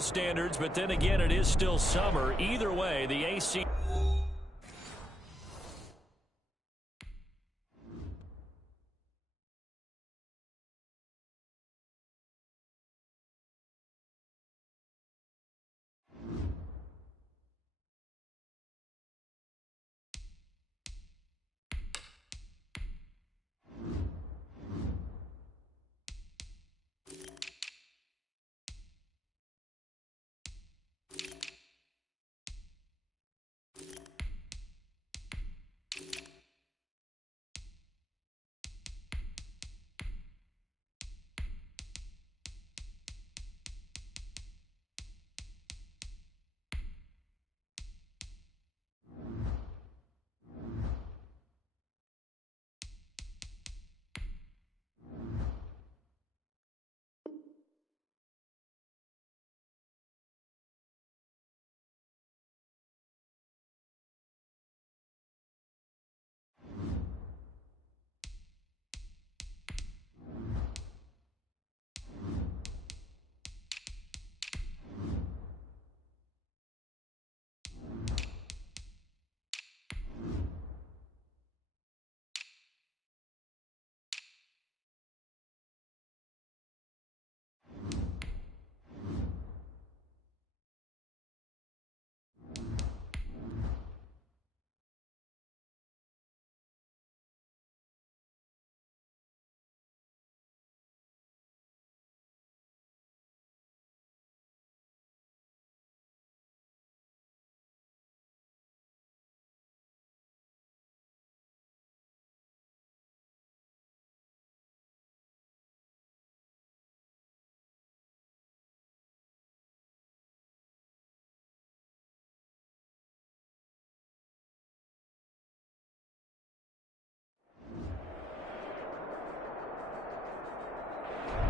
Minnesota standards, but then again, it is still summer. Either way, the AC...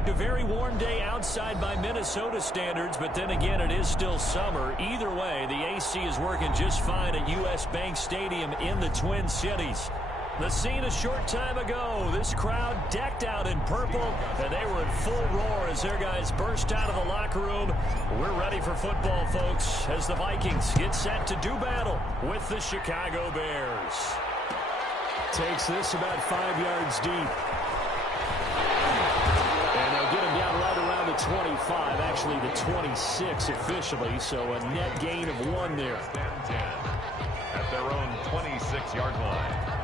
A very warm day outside by Minnesota standards, but then again, it is still summer. Either way, the AC is working just fine at U.S. Bank Stadium in the Twin Cities. The scene a short time ago, this crowd decked out in purple, and they were in full roar as their guys burst out of the locker room. We're ready for football, folks, as the Vikings get set to do battle with the Chicago Bears. Takes this about 5 yards deep. Get him down right around the 25, actually the 26 officially, so a net gain of 1 there. 10 at their own 26-yard line.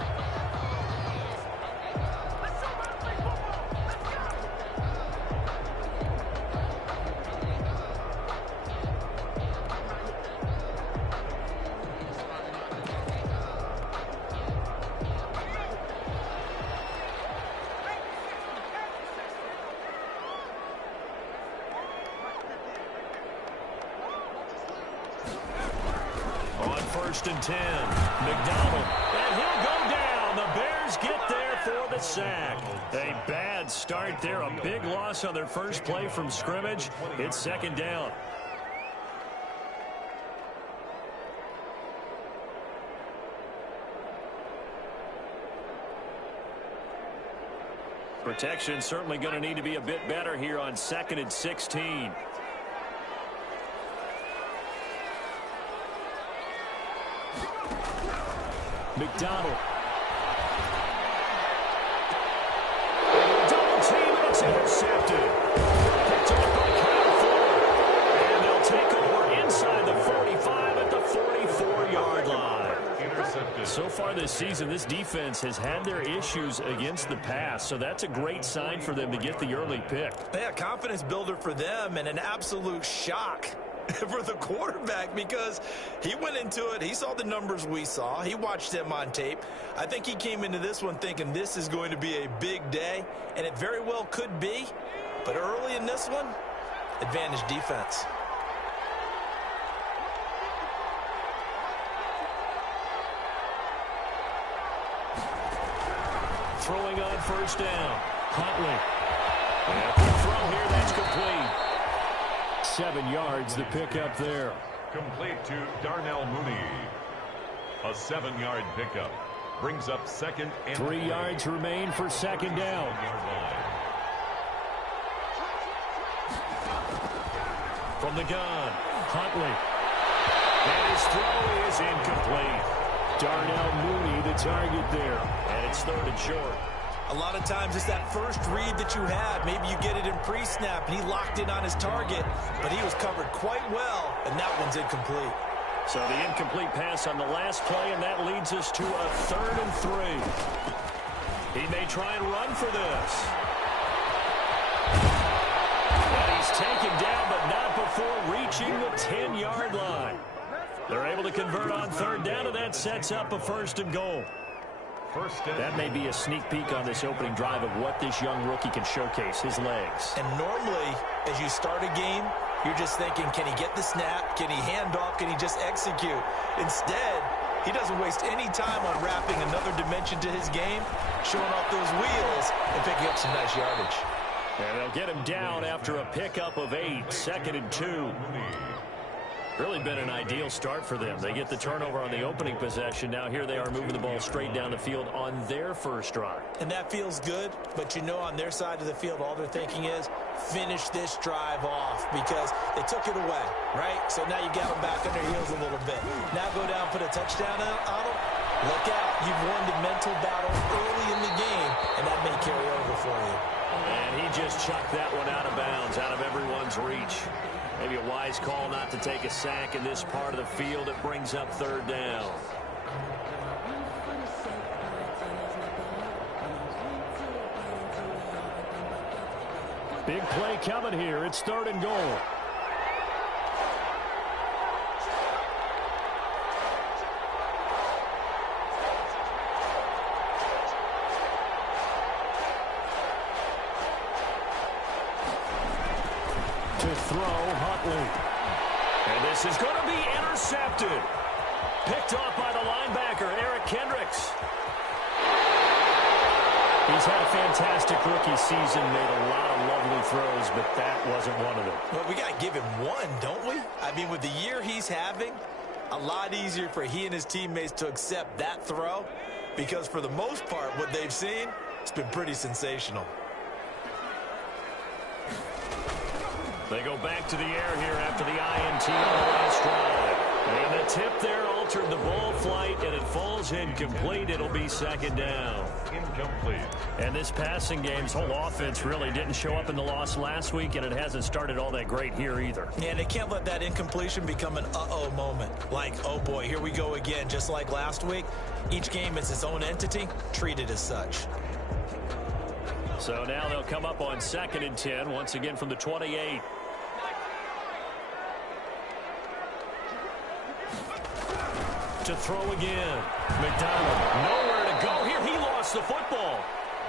First and 10. McDonald. And he'll go down. The Bears get there for the sack. A bad start there. A big loss on their first play from scrimmage. It's second down. Protection certainly going to need to be a bit better here on 2nd and 16. McDonald. Double team, and it's intercepted. Picked off by Kyle Fuller. And they'll take over inside the 45 at the 44-yard line. Intercepted. So far this season, this defense has had their issues against the pass, so that's a great sign for them to get the early pick. Yeah, confidence builder for them and an absolute shock for the quarterback because he went into it. He saw the numbers we saw. He watched them on tape. I think he came into this one thinking this is going to be a big day, and it very well could be. But early in this one, advantage defense. Throwing on first down. Huntley. And the throw here, that's complete. 7 yards, the pickup there. Complete to Darnell Mooney. A 7-yard pickup. Brings up second and 3 yards remain for second down. From the gun, Huntley. And his throw is incomplete. Darnell Mooney, the target there. And it's 3rd and short. A lot of times it's that first read that you have. Maybe you get it in pre-snap, and he locked in on his target, but he was covered quite well, and that one's incomplete. So the incomplete pass on the last play, and that leads us to a 3rd and 3. He may try and run for this. And he's taken down, but not before reaching the 10-yard line. They're able to convert on 3rd down, and that sets up a 1st and goal. That may be a sneak peek on this opening drive of what this young rookie can showcase, his legs. And normally, as you start a game, you're just thinking, can he get the snap? Can he hand off? Can he just execute? Instead, he doesn't waste any time on wrapping another dimension to his game, showing off those wheels, and picking up some nice yardage. And they'll get him down after a pickup of 8, 2nd and 2. Really been an ideal start for them. They get the turnover on the opening possession. Now here they are moving the ball straight down the field on their first drive. And that feels good, but you know on their side of the field, all they're thinking is finish this drive off because they took it away, right? So now you got them back on their heels a little bit. Now go down, put a touchdown on them. Look out. You've won the mental battle early in the game, and that may carry over for you. And he just chucked that one out of bounds, out of everyone's reach. Maybe a wise call not to take a sack in this part of the field. It brings up 3rd down. Big play coming here. It's 3rd and goal. To throw, Huntley. And this is going to be intercepted. Picked off by the linebacker, Eric Kendricks. He's had a fantastic rookie season, made a lot of lovely throws, but that wasn't one of them. Well, we got to give him one, don't we? I mean, with the year he's having, a lot easier for he and his teammates to accept that throw because for the most part, what they've seen, it's been pretty sensational. They go back to the air here after the INT on the last drive. And the tip there altered the ball flight, and it falls incomplete. It'll be 2nd down. Incomplete. And this passing game's whole offense really didn't show up in the loss last week, and it hasn't started all that great here either. Yeah, and they can't let that incompletion become an uh-oh moment. Like, oh boy, here we go again. Just like last week, each game is its own entity, treated as such. So now they'll come up on 2nd and 10, once again from the 28. To throw again. McDonald, nowhere to go here. He lost the football.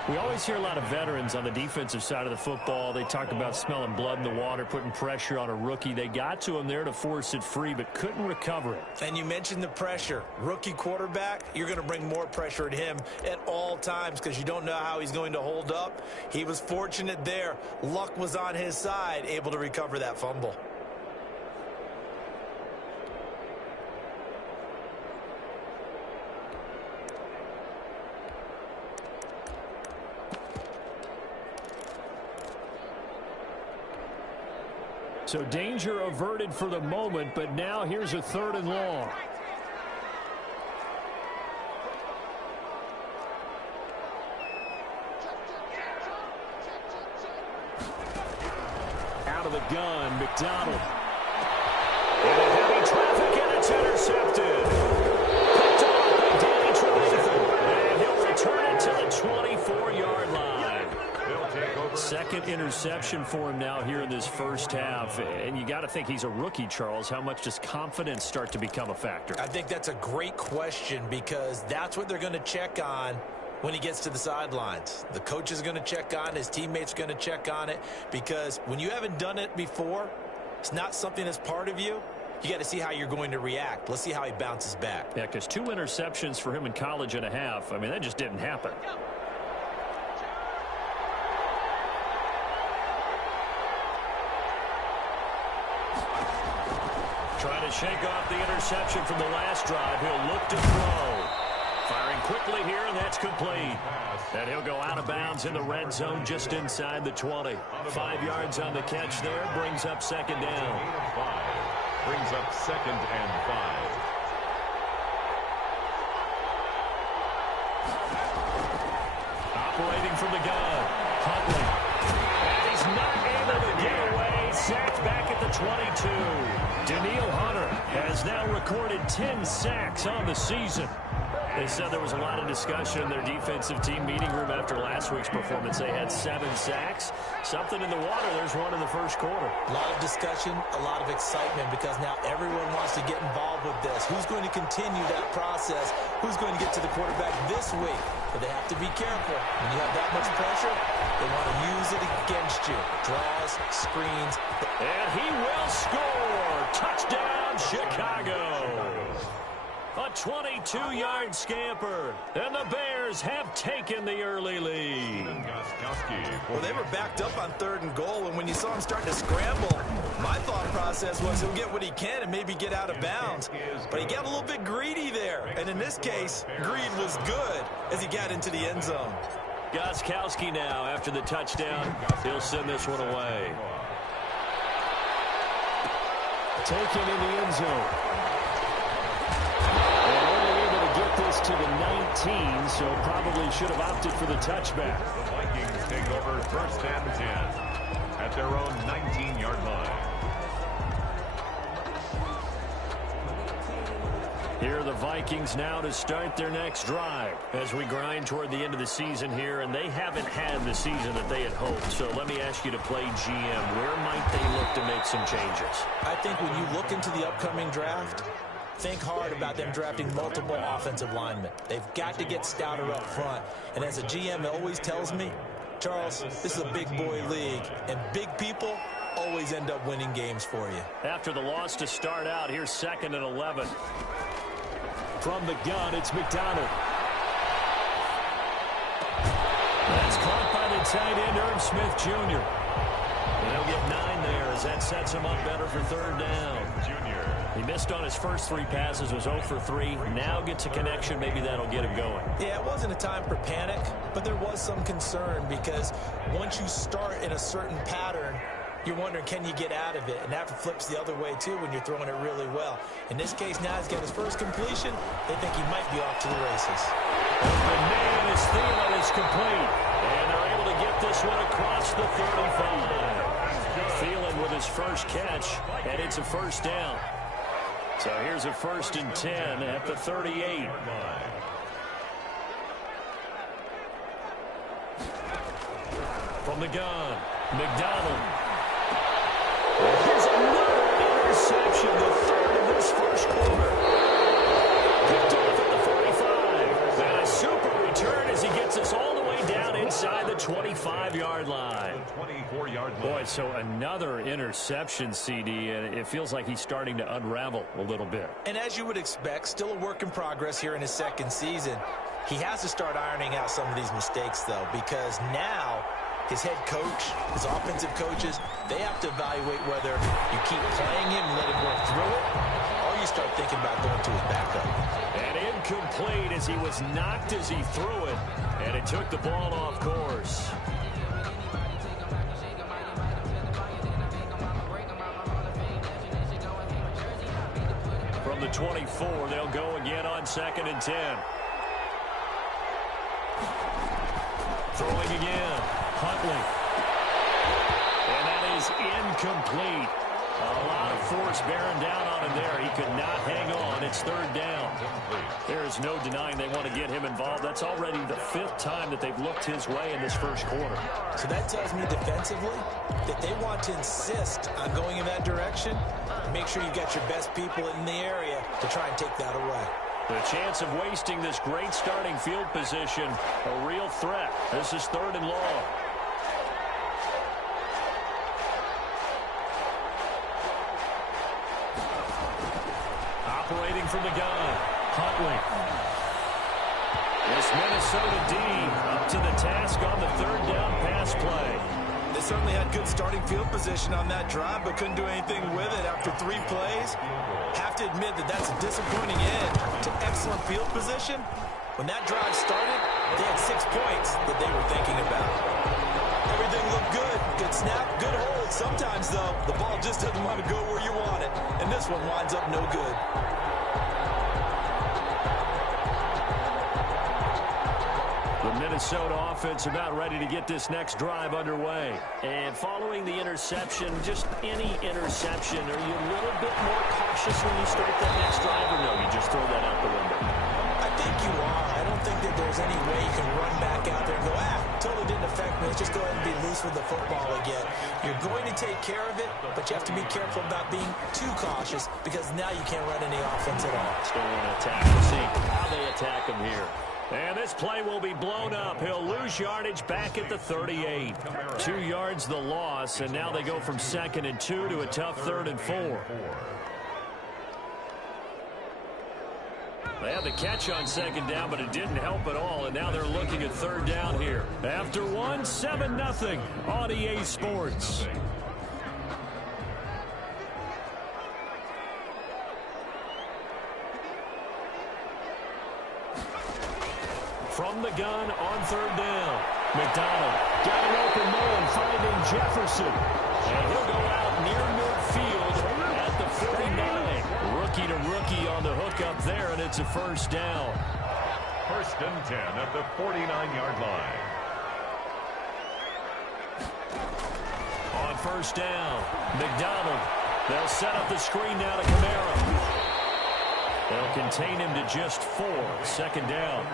We always hear a lot of veterans on the defensive side of the football. They talk about smelling blood in the water, putting pressure on a rookie. They got to him there to force it free, but couldn't recover it. And you mentioned the pressure. Rookie quarterback, you're going to bring more pressure at him at all times because you don't know how he's going to hold up. He was fortunate there. Luck was on his side, able to recover that fumble. So danger averted for the moment, but now here's a 3rd and long. Out of the gun, McDonald. And a heavy traffic, and it's intercepted. Picked off by Danny Trevathan. And he'll return it to the 24-yard line. 2nd interception for him now here in this first half. And you got to think he's a rookie, Charles. How much does confidence start to become a factor? I think that's a great question because that's what they're going to check on when he gets to the sidelines. The coach is going to check on it. His teammates are going to check on it because when you haven't done it before, it's not something that's part of you. You got to see how you're going to react. Let's see how he bounces back. Yeah, because 2 interceptions for him in college and a half. I mean, that just didn't happen. Trying to shake off the interception from the last drive. He'll look to throw. Firing quickly here, and that's complete. And he'll go out of bounds in the red zone just inside the 20. 5 yards on the catch there, brings up second down. Brings up 2nd and 5. Operating from the gun, Huntley. And he's not able to get away. Sacked back at the 22. Daniil Hunter has now recorded 10 sacks on the season. They said there was a lot of discussion in their defensive team meeting room after last week's performance. They had 7 sacks. Something in the water. There's one in the first quarter. A lot of discussion, a lot of excitement, because now everyone wants to get involved with this. Who's going to continue that process? Who's going to get to the quarterback this week? But they have to be careful. When you have that much pressure, they want to use it against you. Draws, screens. And he will score. Touchdown, Chicago. A 22-yard scamper, and the Bears have taken the early lead. Well, they were backed up on 3rd and goal, and when you saw him starting to scramble, my thought process was he'll get what he can and maybe get out of bounds. But he got a little bit greedy there, and in this case, greed was good as he got into the end zone. Gostkowski now, after the touchdown, he'll send this one away. Taken in the end zone. This to the 19, so probably should have opted for the touchback. The Vikings take over 1st and 10 at their own 19-yard line. Here are the Vikings now to start their next drive as we grind toward the end of the season here, and they haven't had the season that they had hoped. So let me ask you to play GM. Where might they look to make some changes? I think when you look into the upcoming draft, think hard about them drafting multiple offensive linemen. They've got to get stouter up front. And as a GM, it always tells me, Charles, this is a big boy league, and big people always end up winning games for you. After the loss to start out, here's 2nd and 11. From the gun, it's McDonald. That's caught by the tight end, Irv Smith Jr. And he'll get 9 there as that sets him up better for 3rd down. He missed on his first 3 passes, was 0 for 3. Now gets a connection. Maybe that'll get him going. Yeah, it wasn't a time for panic, but there was some concern because once you start in a certain pattern, you're wondering, can you get out of it? And that flips the other way, too, when you're throwing it really well. In this case, now he's got his first completion. They think he might be off to the races. The man is Thielen is complete. And they're able to get this one across the 35. Thielen with his first catch, and it's a 1st down. So here's a 1st and 10 at the 38. From the gun, McDonald. Here's another interception, the 3rd of this first quarter. Picked off at the 45. And a super return as he gets us all the way down inside the 25-yard line. 24-yard line. Boy, so another interception, CD, and it feels like he's starting to unravel a little bit. And as you would expect, still a work in progress here in his 2nd season. He has to start ironing out some of these mistakes, though, because now his head coach, his offensive coaches, they have to evaluate whether you keep playing him and let him work through it, or you start thinking about going to his backup. And incomplete as he was knocked as he threw it, and it took the ball off course. From the 24, they'll go again on 2nd and 10. Throwing again, Huntley. And that is incomplete. A lot of force bearing down on him there. He could not hang on. It's 3rd down. There is no denying they want to get him involved. That's already the 5th time that they've looked his way in this first quarter. So that tells me defensively that they want to insist on going in that direction. Make sure you've got your best people in the area to try and take that away. The chance of wasting this great starting field position, a real threat. This is 3rd and long. Operating from the gun, Huntley. This Minnesota D up to the task on the 3rd down pass play. They certainly had good starting field position on that drive, but couldn't do anything with it after 3 plays. Have to admit that that's a disappointing end to excellent field position, When that drive started, they had 6 points that they were thinking about. Everything looked good. Good snap, good hold. Sometimes, though, the ball just doesn't want to go where you want it. And this one winds up no good. The Minnesota offense about ready to get this next drive underway. And following the interception, just any interception, are you a little bit more cautious when you start that next drive, or no, you just throw that out the window? I think you are. I don't think that there's any way you can run back out there and go, totally didn't affect me. Let's just go ahead and be loose with the football again. You're going to take care of it, but you have to be careful about being too cautious because now you can't run any offense at all. Still want to attack. We'll see how they attack him here. And this play will be blown up. He'll lose yardage back at the 38. 2 yards the loss, and now they go from 2nd and 2 to a tough 3rd and 4. They had the catch on 2nd down, but it didn't help at all, and now they're looking at 3rd down here. After 1, 7-0 on EA Sports. From the gun on 3rd down. McDonald got an open man, finding Jefferson. And he'll go out near midfield at the 49. Rookie to rookie on the hookup there, and it's a 1st down. 1st and 10 at the 49-yard line. On 1st down, McDonald. They'll set up the screen now to Kamara. They'll contain him to just 4. 2nd down.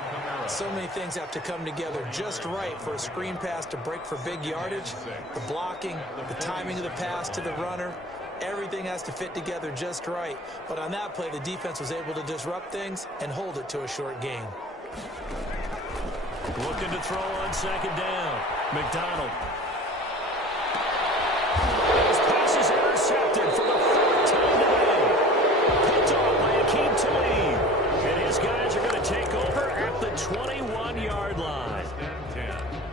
So many things have to come together just right for a screen pass to break for big yardage. The blocking, the timing of the pass to the runner, everything has to fit together just right. But on that play, the defense was able to disrupt things and hold it to a short gain. Looking to throw on 2nd down. McDonald. His pass is intercepted for the 4th time today. Picked off by Akeem Talib. And his guys are going to take over at the 21-yard line.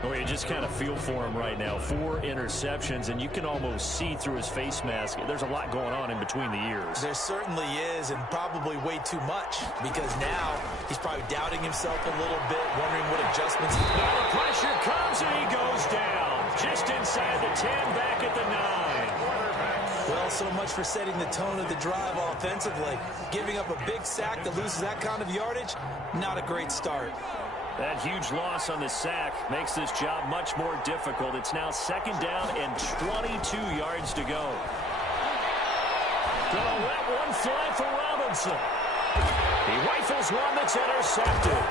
Oh, you just kind of feel for him right now. 4 interceptions, and you can almost see through his face mask. There's a lot going on in between the ears. There certainly is, and probably way too much, because now he's probably doubting himself a little bit, wondering what adjustments he's Now the pressure comes, and he goes down. Just inside the 10, back at the 9. Well, so much for setting the tone of the drive offensively. Giving up a big sack that loses that kind of yardage, not a great start. That huge loss on the sack makes this job much more difficult. It's now 2nd down and 22 yards to go. Gonna let one fly for Robinson. He rifles one that's intercepted.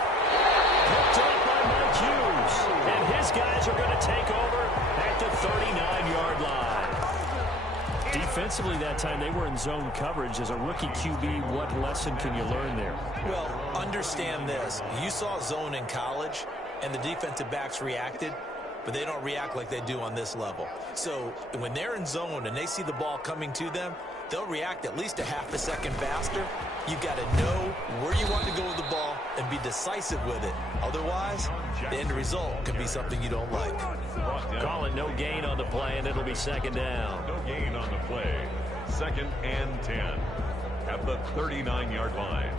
Picked up by Mike Hughes. And his guys are going to take over at the 39-yard line. Defensively that time, they were in zone coverage. As a rookie QB, what lesson can you learn there? Well, understand this. You saw zone in college, and the defensive backs reacted, but they don't react like they do on this level. So when they're in zone and they see the ball coming to them, they'll react at least a half a second faster. You've got to know where you want to go with the ball and be decisive with it. Otherwise, the end result could be something you don't like. Call it no gain on the play, and it'll be 2nd down. No gain on the play. 2nd and 10 at the 39-yard line.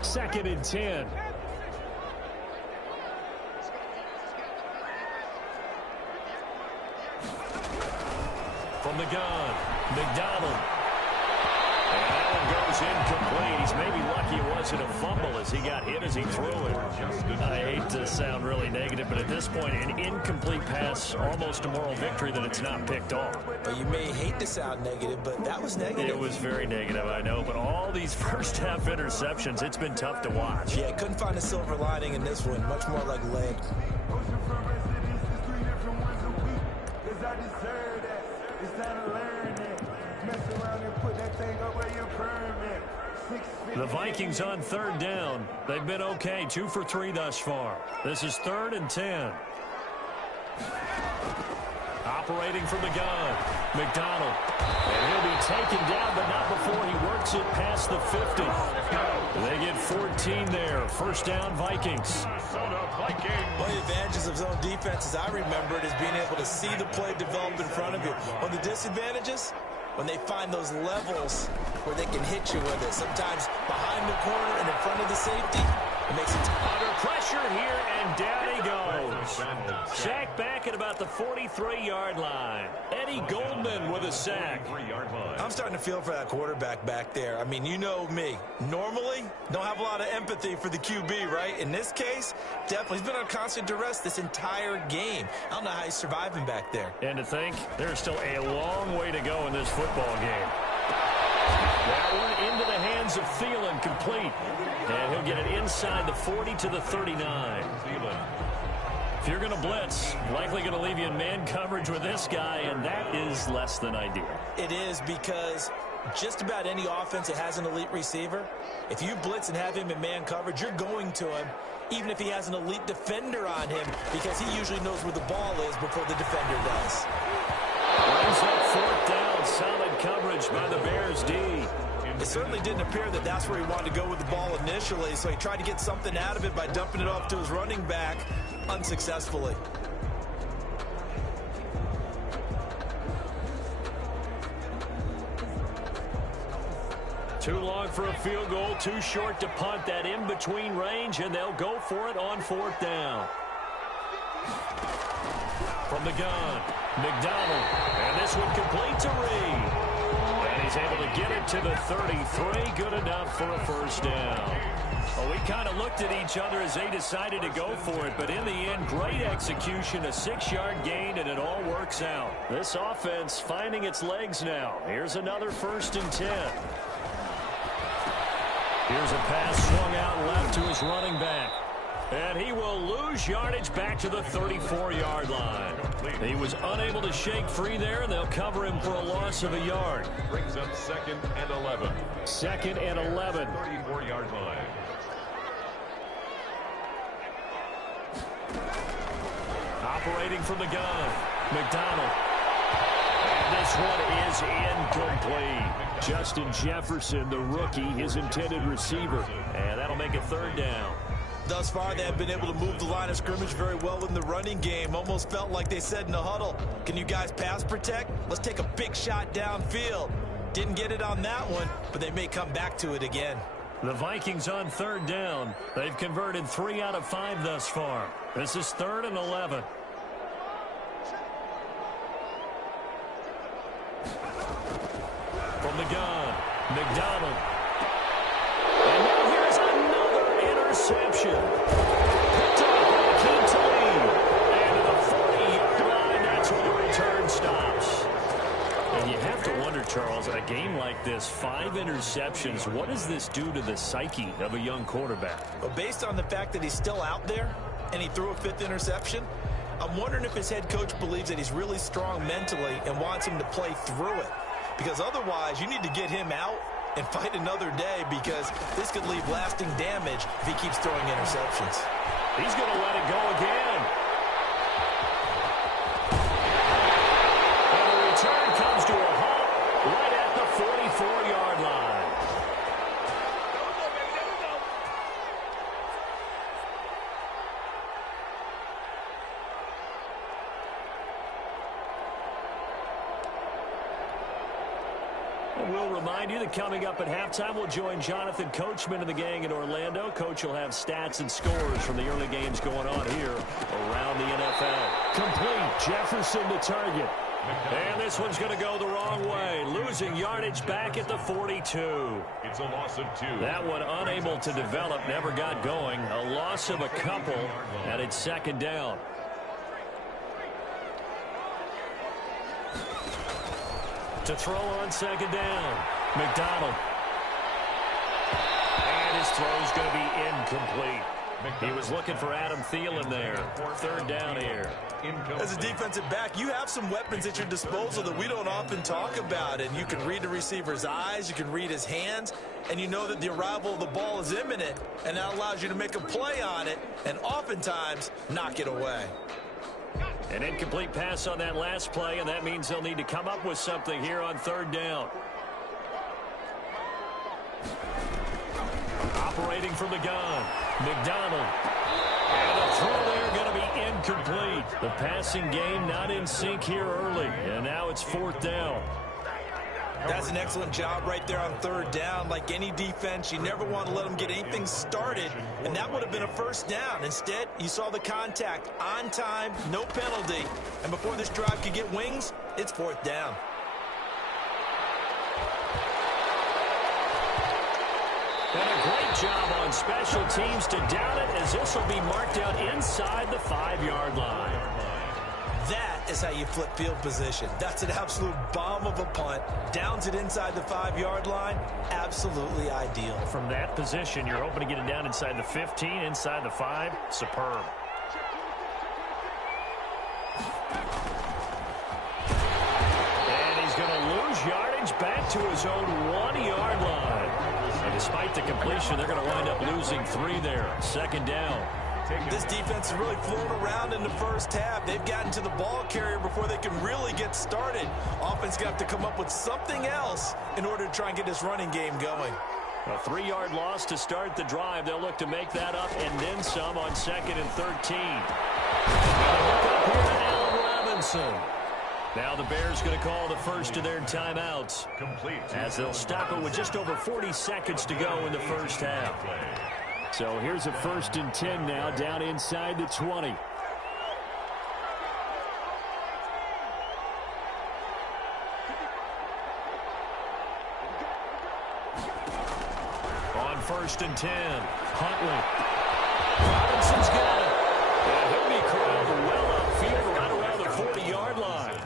2nd and 10. From the gun, McDonald. And that one goes incomplete. He's maybe lucky it wasn't a fumble as he got hit as he threw it. I hate to sound really negative, but at this point, an incomplete pass, almost a moral victory that it's not picked off. Well, you may hate to sound negative, but that was negative. It was very negative, I know, but all these first-half interceptions, it's been tough to watch. Yeah, couldn't find a silver lining in this one. Much more like lead. The Vikings on 3rd down. They've been okay, 2 for 3 thus far. This is 3rd and 10. Operating from the gun, McDonald. And he'll be taken down, but not before he works it past the 50. They get 14 there. 1st down, Vikings. One of the advantages of zone defense, as I remember it, is being able to see the play develop in front of you. One of the disadvantages, when they find those levels where they can hit you with it. Sometimes behind the corner and in front of the safety. It makes it under pressure here, and down he goes. Sack back at about the 43-yard line. Eddie Goldman with a sack. I'm starting to feel for that quarterback back there. I mean, you know me. Normally, don't have a lot of empathy for the QB, right? In this case, definitely. He's been on constant duress this entire game. I don't know how he's surviving back there. And to think, there's still a long way to go in this football game. That one into the hands of Thielen, complete. And he'll get it inside the 40 to the 39. If you're going to blitz, likely going to leave you in man coverage with this guy, and that is less than ideal. It is, because just about any offense that has an elite receiver, if you blitz and have him in man coverage, you're going to him, even if he has an elite defender on him, because he usually knows where the ball is before the defender does. Brings up fourth down. Solid coverage by the Bears D. It certainly didn't appear that that's where he wanted to go with the ball initially, so he tried to get something out of it by dumping it off to his running back unsuccessfully. Too long for a field goal, too short to punt. That in-between range, and they'll go for it on fourth down. From the gun, McDonald, and this one complete to Reed. And he's able to get it to the 33, good enough for a first down. Well, we kind of looked at each other as they decided to go for it, but in the end, great execution, a 6-yard gain, and it all works out. This offense finding its legs now. Here's another 1st and 10. Here's a pass swung out left to his running back. And he will lose yardage back to the 34-yard line. He was unable to shake free there, and they'll cover him for a loss of a yard. Brings up 2nd and 11. 2nd and 11. 34-yard line. Operating from the gun, McDonald. And this one is incomplete. Justin Jefferson, the rookie, his intended receiver. And that'll make it 3rd down. Thus far, they have been able to move the line of scrimmage very well in the running game. Almost felt like they said in the huddle, can you guys pass protect? Let's take a big shot downfield. Didn't get it on that one, but they may come back to it again. The Vikings on 3rd down. They've converted 3 out of 5 thus far. This is 3rd and 11. From the gun, McDonald. And now here's another interception. Picked up by Keith Tlaib. And to the 40-yard line, that's where the return stops. And you have to wonder, Charles, in a game like this, 5 interceptions, what does this do to the psyche of a young quarterback? Well, based on the fact that he's still out there and he threw a 5th interception, I'm wondering if his head coach believes that he's really strong mentally and wants him to play through it. Because otherwise, you need to get him out and fight another day, because this could leave lasting damage if he keeps throwing interceptions. He's going to let it go again. And the return comes to a halt right at the 44-yard line. We'll remind you that coming up at halftime, we'll join Jonathan Coachman and the gang in Orlando. Coach will have stats and scores from the early games going on here around the NFL. Complete. Jefferson to target. And this one's going to go the wrong way. Losing yardage back at the 42. It's a loss of 2. That one unable to develop, never got going. A loss of a couple, and it's 2nd down. To throw on 2nd down, McDonald. And his throw's going to be incomplete. He was looking for Adam Thielen there. 3rd down here. As a defensive back, you have some weapons at your disposal that we don't often talk about. And you can read the receiver's eyes, you can read his hands, and you know that the arrival of the ball is imminent, and that allows you to make a play on it and oftentimes knock it away. An incomplete pass on that last play, and that means they'll need to come up with something here on 3rd down. Operating from the gun, McDonald. And the throw there going to be incomplete. The passing game not in sync here early, and now it's 4th down. That's an excellent job right there on third down. Like any defense, you never want to let them get anything started, and that would have been a first down. Instead, you saw the contact on time, no penalty, and before this drive could get wings, it's fourth down. And a great job on special teams to down it, as this will be marked out inside the 5-yard line. That is how you flip field position. That's an absolute bomb of a punt. Downs it inside the 5-yard line. Absolutely ideal. From that position, you're hoping to get it down inside the 15, inside the 5. Superb. And he's going to lose yardage back to his own 1-yard line. And despite the completion, they're going to wind up losing 3 there. Second down. This defense is really flown around in the first half. They've gotten to the ball carrier before they can really get started. Offense going to have to come up with something else in order to try and get this running game going. A 3-yard loss to start the drive. They'll look to make that up and then some on 2nd and 13. Look up here to Allen Robinson. Now the Bears going to call the first of their timeouts. Complete. As they'll stop it with just over 40 seconds to go in the first half. So here's a 1st and 10 now, down inside the 20. On 1st and 10, Huntley. Robinson's got it. And he'll be corralled well upfield right around the 40-yard line.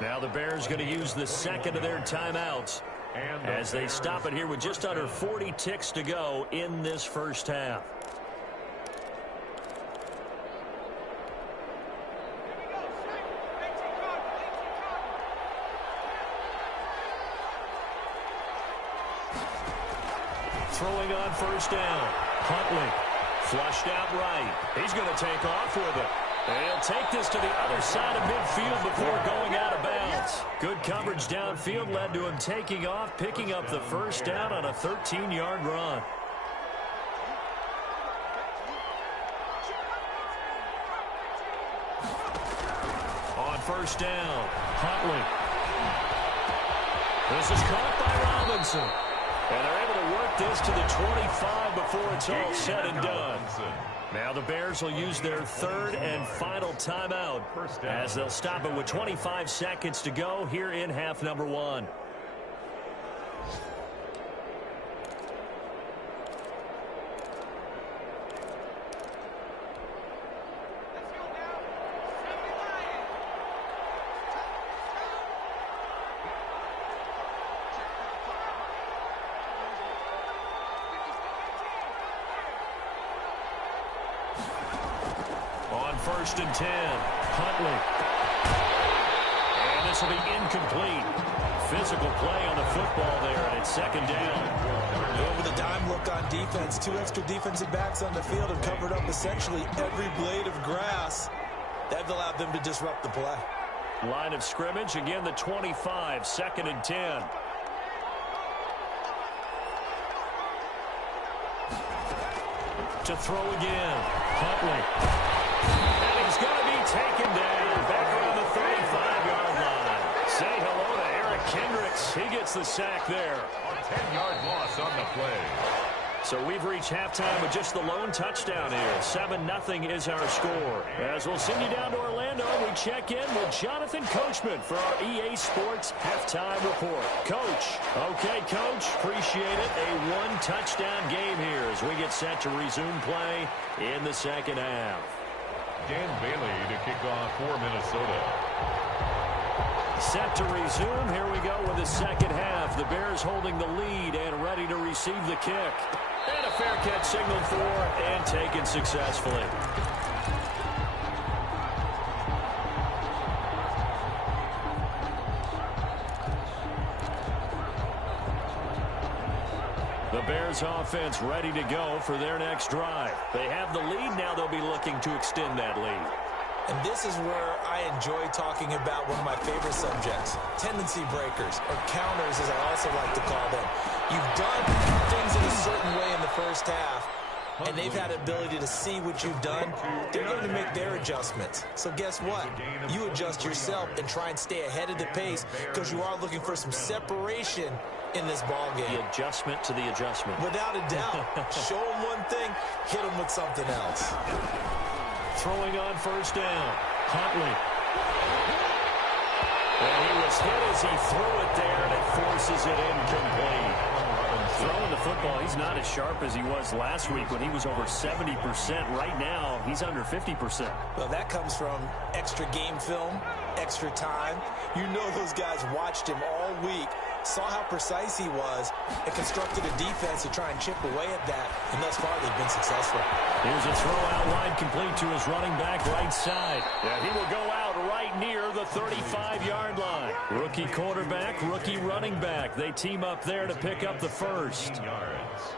Now the Bears going to use the second of their timeouts as they stop it here with just under 40 ticks to go in this first half. Throwing on first down. Huntley flushed out right. He's going to take off with it. And he'll take this to the other side of midfield before going out of bounds. Good coverage downfield led to him taking off, picking up the first down on a 13-yard run. On first down, Huntley. This is caught by Robinson. And they're able to work this to the 25 before it's all said and done. Now the Bears will use their 3rd and final timeout as they'll stop it with 25 seconds to go here in half number 1. On 1st and 10, Huntley. And this will be incomplete. Physical play on the football there, and it's 2nd down. Over the dime look on defense. 2 extra defensive backs on the field have covered up essentially every blade of grass. That allowed them to disrupt the play. Line of scrimmage, again the 25, 2nd and 10. To throw again, Huntley. And he's going to be taken down back around the 35-yard line. Say hello to Eric Kendricks. He gets the sack there. A 10-yard loss on the play. So we've reached halftime with just the lone touchdown here. 7-0 is our score. As we'll send you down to Orlando, we check in with Jonathan Coachman for our EA Sports Halftime Report. Coach. Okay, Coach. Appreciate it. A 1-touchdown game here as we get set to resume play in the second half. Dan Bailey to kick off for Minnesota. Set to resume. Here we go with the second half. The Bears holding the lead and ready to receive the kick. And a fair catch signaled for and taken successfully. The Bears offense ready to go for their next drive. They have the lead. Now they'll be looking to extend that lead. And this is where I enjoy talking about one of my favorite subjects, tendency breakers, or counters as I also like to call them. You've done things in a certain way in the first half. and they've had the ability to see what you've done, they're going to make their adjustments. So guess what? You adjust yourself and try and stay ahead of the pace because you are looking for some separation in this ball game. The adjustment to the adjustment. Without a doubt. Show them one thing, hit them with something else. Throwing on first down. Huntley. And he was hit as he threw it there, and it forces it incomplete. Throwing the football, he's not as sharp as he was last week when he was over 70%. Right now, he's under 50%. Well, that comes from extra game film, extra time. You know those guys watched him all week, saw how precise he was, and constructed a defense to try and chip away at that, and thus far they've been successful. Here's a throw out wide complete to his running back right side. Yeah, he will go out right near the 35-yard line. Rookie quarterback, rookie running back. They team up there to pick up the first.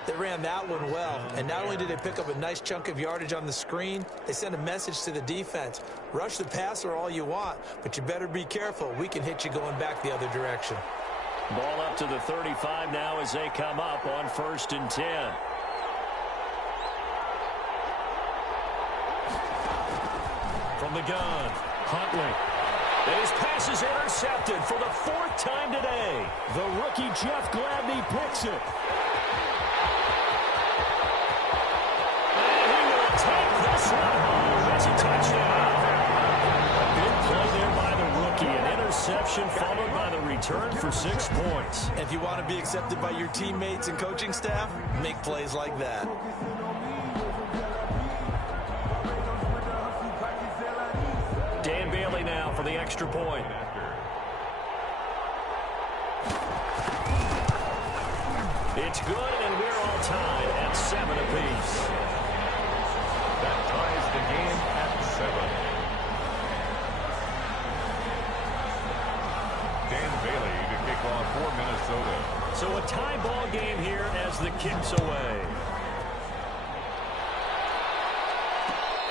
They ran that one well, and not only did they pick up a nice chunk of yardage on the screen, they sent a message to the defense. Rush the passer all you want, but you better be careful. We can hit you going back the other direction. Ball up to the 35 now as they come up on 1st and 10. From the gun, Huntley. And his pass is intercepted for the 4th time today. The rookie Jeff Gladney picks it. And he will take this one home. It's a touchdown. A big play there by the rookie. An interception followed by the return for 6 points. If you want to be accepted by your teammates and coaching staff, make plays like that. Dan Bailey now for the extra point. It's good, and we're all tied at 7 apiece. That ties the game at 7. Dan Bailey to kick off for Minnesota. So a tie ball game here as the kick's away.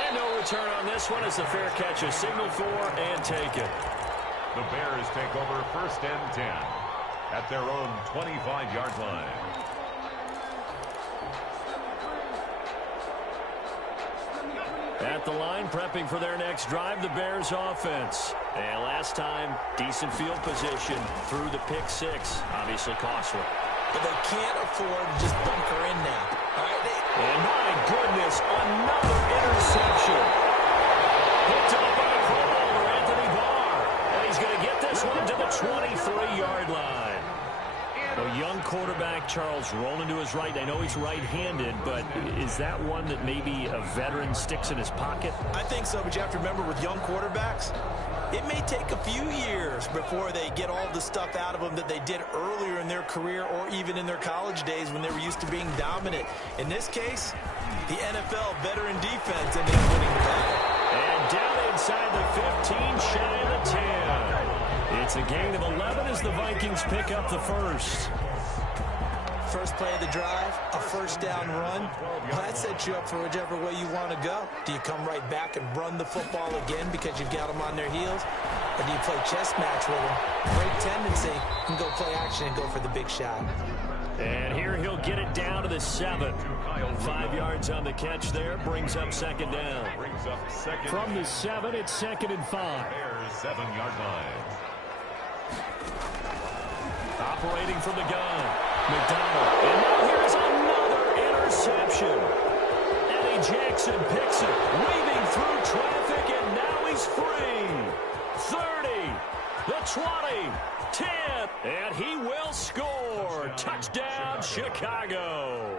And no return on this one as the fair catch is signaled for and taken. The Bears take over 1st and 10 at their own 25-yard line. At the line, prepping for their next drive, the Bears offense. And last time, decent field position through the pick 6. Obviously costly. But they can't afford to just bunker in now. All right, and my goodness, another interception. Picked up by the Pro Bowler, Anthony Barr. And he's going to get this one to the 23-yard line. A young quarterback, Charles, rolling to his right. I know he's right-handed, but is that one that maybe a veteran sticks in his pocket? I think so, but you have to remember with young quarterbacks, it may take a few years before they get all the stuff out of them that they did earlier in their career or even in their college days when they were used to being dominant. In this case, the NFL veteran defense ended up winning the battle. And down inside the 15, shy of the 10. It's a gain of 11 as the Vikings pick up the first. First play of the drive, a first down run. Well, that sets you up for whichever way you want to go. Do you come right back and run the football again because you've got them on their heels? Or do you play chess match with them? Great tendency. You can go play action and go for the big shot. And here he'll get it down to the 7. 5 yards on the catch there. Brings up 2nd down. From the 7, it's 2nd and 5. Bears 7-yard line. Operating from the gun, McDonald. And now here's another interception. Eddie Jackson picks it, weaving through traffic, and now he's free. 30, the 20, 10, and he will score. Touchdown, Chicago.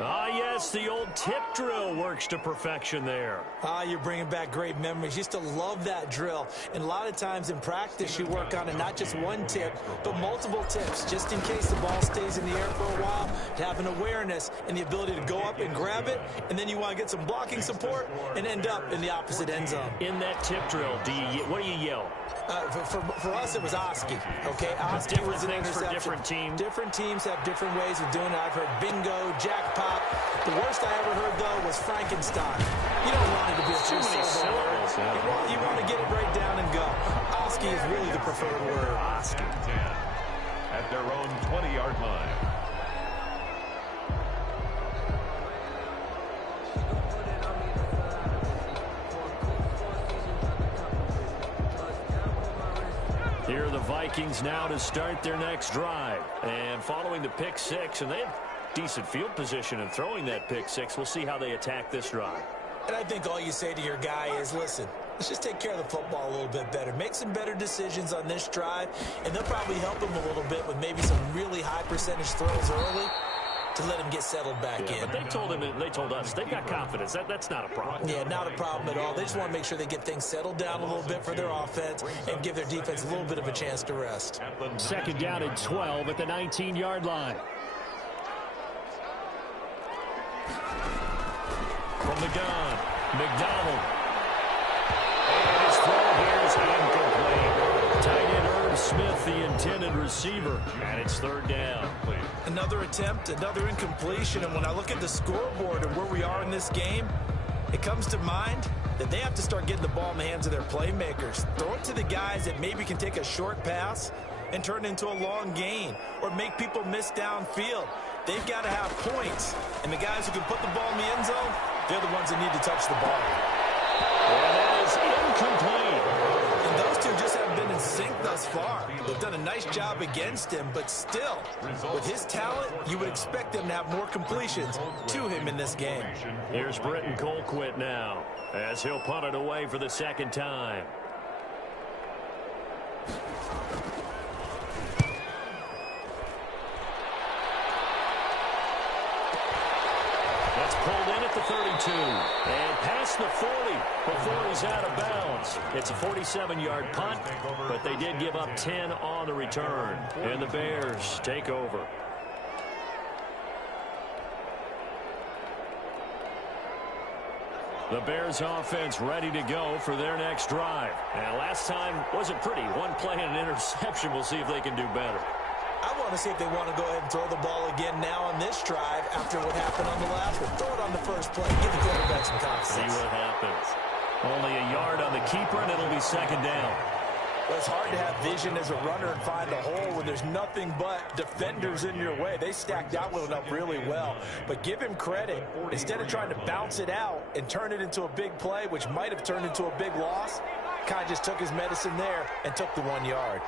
Ah, yes, the old tip drill works to perfection there. Ah, you're bringing back great memories. Used to love that drill. And a lot of times in practice, you work on it, not just one tip, but multiple tips, just in case the ball stays in the air for a while, to have an awareness and the ability to go up and grab it, and then you want to get some blocking support and end up in the opposite end zone. In that tip drill, what do you yell? For us, it was Oski. Okay, Oski was an interception. For different teams. Different teams have different ways of doing it. I've heard bingo, jackpot. The worst I ever heard, though, was Frankenstein. You don't want it to be a too many syllables. You want to get it right down and go. Oski is really the preferred word. Oski. At their own 20-yard line. Vikings now to start their next drive. And following the pick six, and they have decent field position in throwing that pick six. We'll see how they attack this drive. And I think all you say to your guy is, listen, let's just take care of the football a little bit better. Make some better decisions on this drive, and they'll probably help him a little bit with maybe some really high percentage throws early to let him get settled back in. But they told us they've got confidence. That's not a problem. Yeah, not a problem at all. They just want to make sure they get things settled down a little bit for their offense and give their defense a little bit of a chance to rest. Second down and 12 at the 19-yard line. From the gun, McDonald. And his throw here is incomplete. Tight end Herb Smith, the intended receiver, and it's third down. Another attempt, another incompletion, and when I look at the scoreboard and where we are in this game, it comes to mind that they have to start getting the ball in the hands of their playmakers. Throw it to the guys that maybe can take a short pass and turn it into a long gain or make people miss downfield. They've got to have points, and the guys who can put the ball in the end zone, they're the ones that need to touch the ball. And that is incomplete. And those two just haven't been in sync thus far. They've done a nice job against him, but still, with his talent, you would expect them to have more completions to him in this game. Here's Britton Colquitt now, as he'll punt it away for the second time. That's pulled in at the 32 and past the 40 before he's out of bounds. It's a 47-yard punt, but they did give up 10 on the return. And the Bears take over. The Bears offense ready to go for their next drive. And last time wasn't pretty. One play and an interception. We'll see if they can do better. I want to see if they want to go ahead and throw the ball again now on this drive after what happened on the last one. Throw it on the first play. Give the quarterback some confidence. See what happens. Only a yard on the keeper, and it'll be second down. Well, it's hard to have vision as a runner and find a hole when there's nothing but defenders in your way. They stacked that one up really well. But give him credit. Instead of trying to bounce it out and turn it into a big play, which might have turned into a big loss, kind of just took his medicine there and took the 1 yard.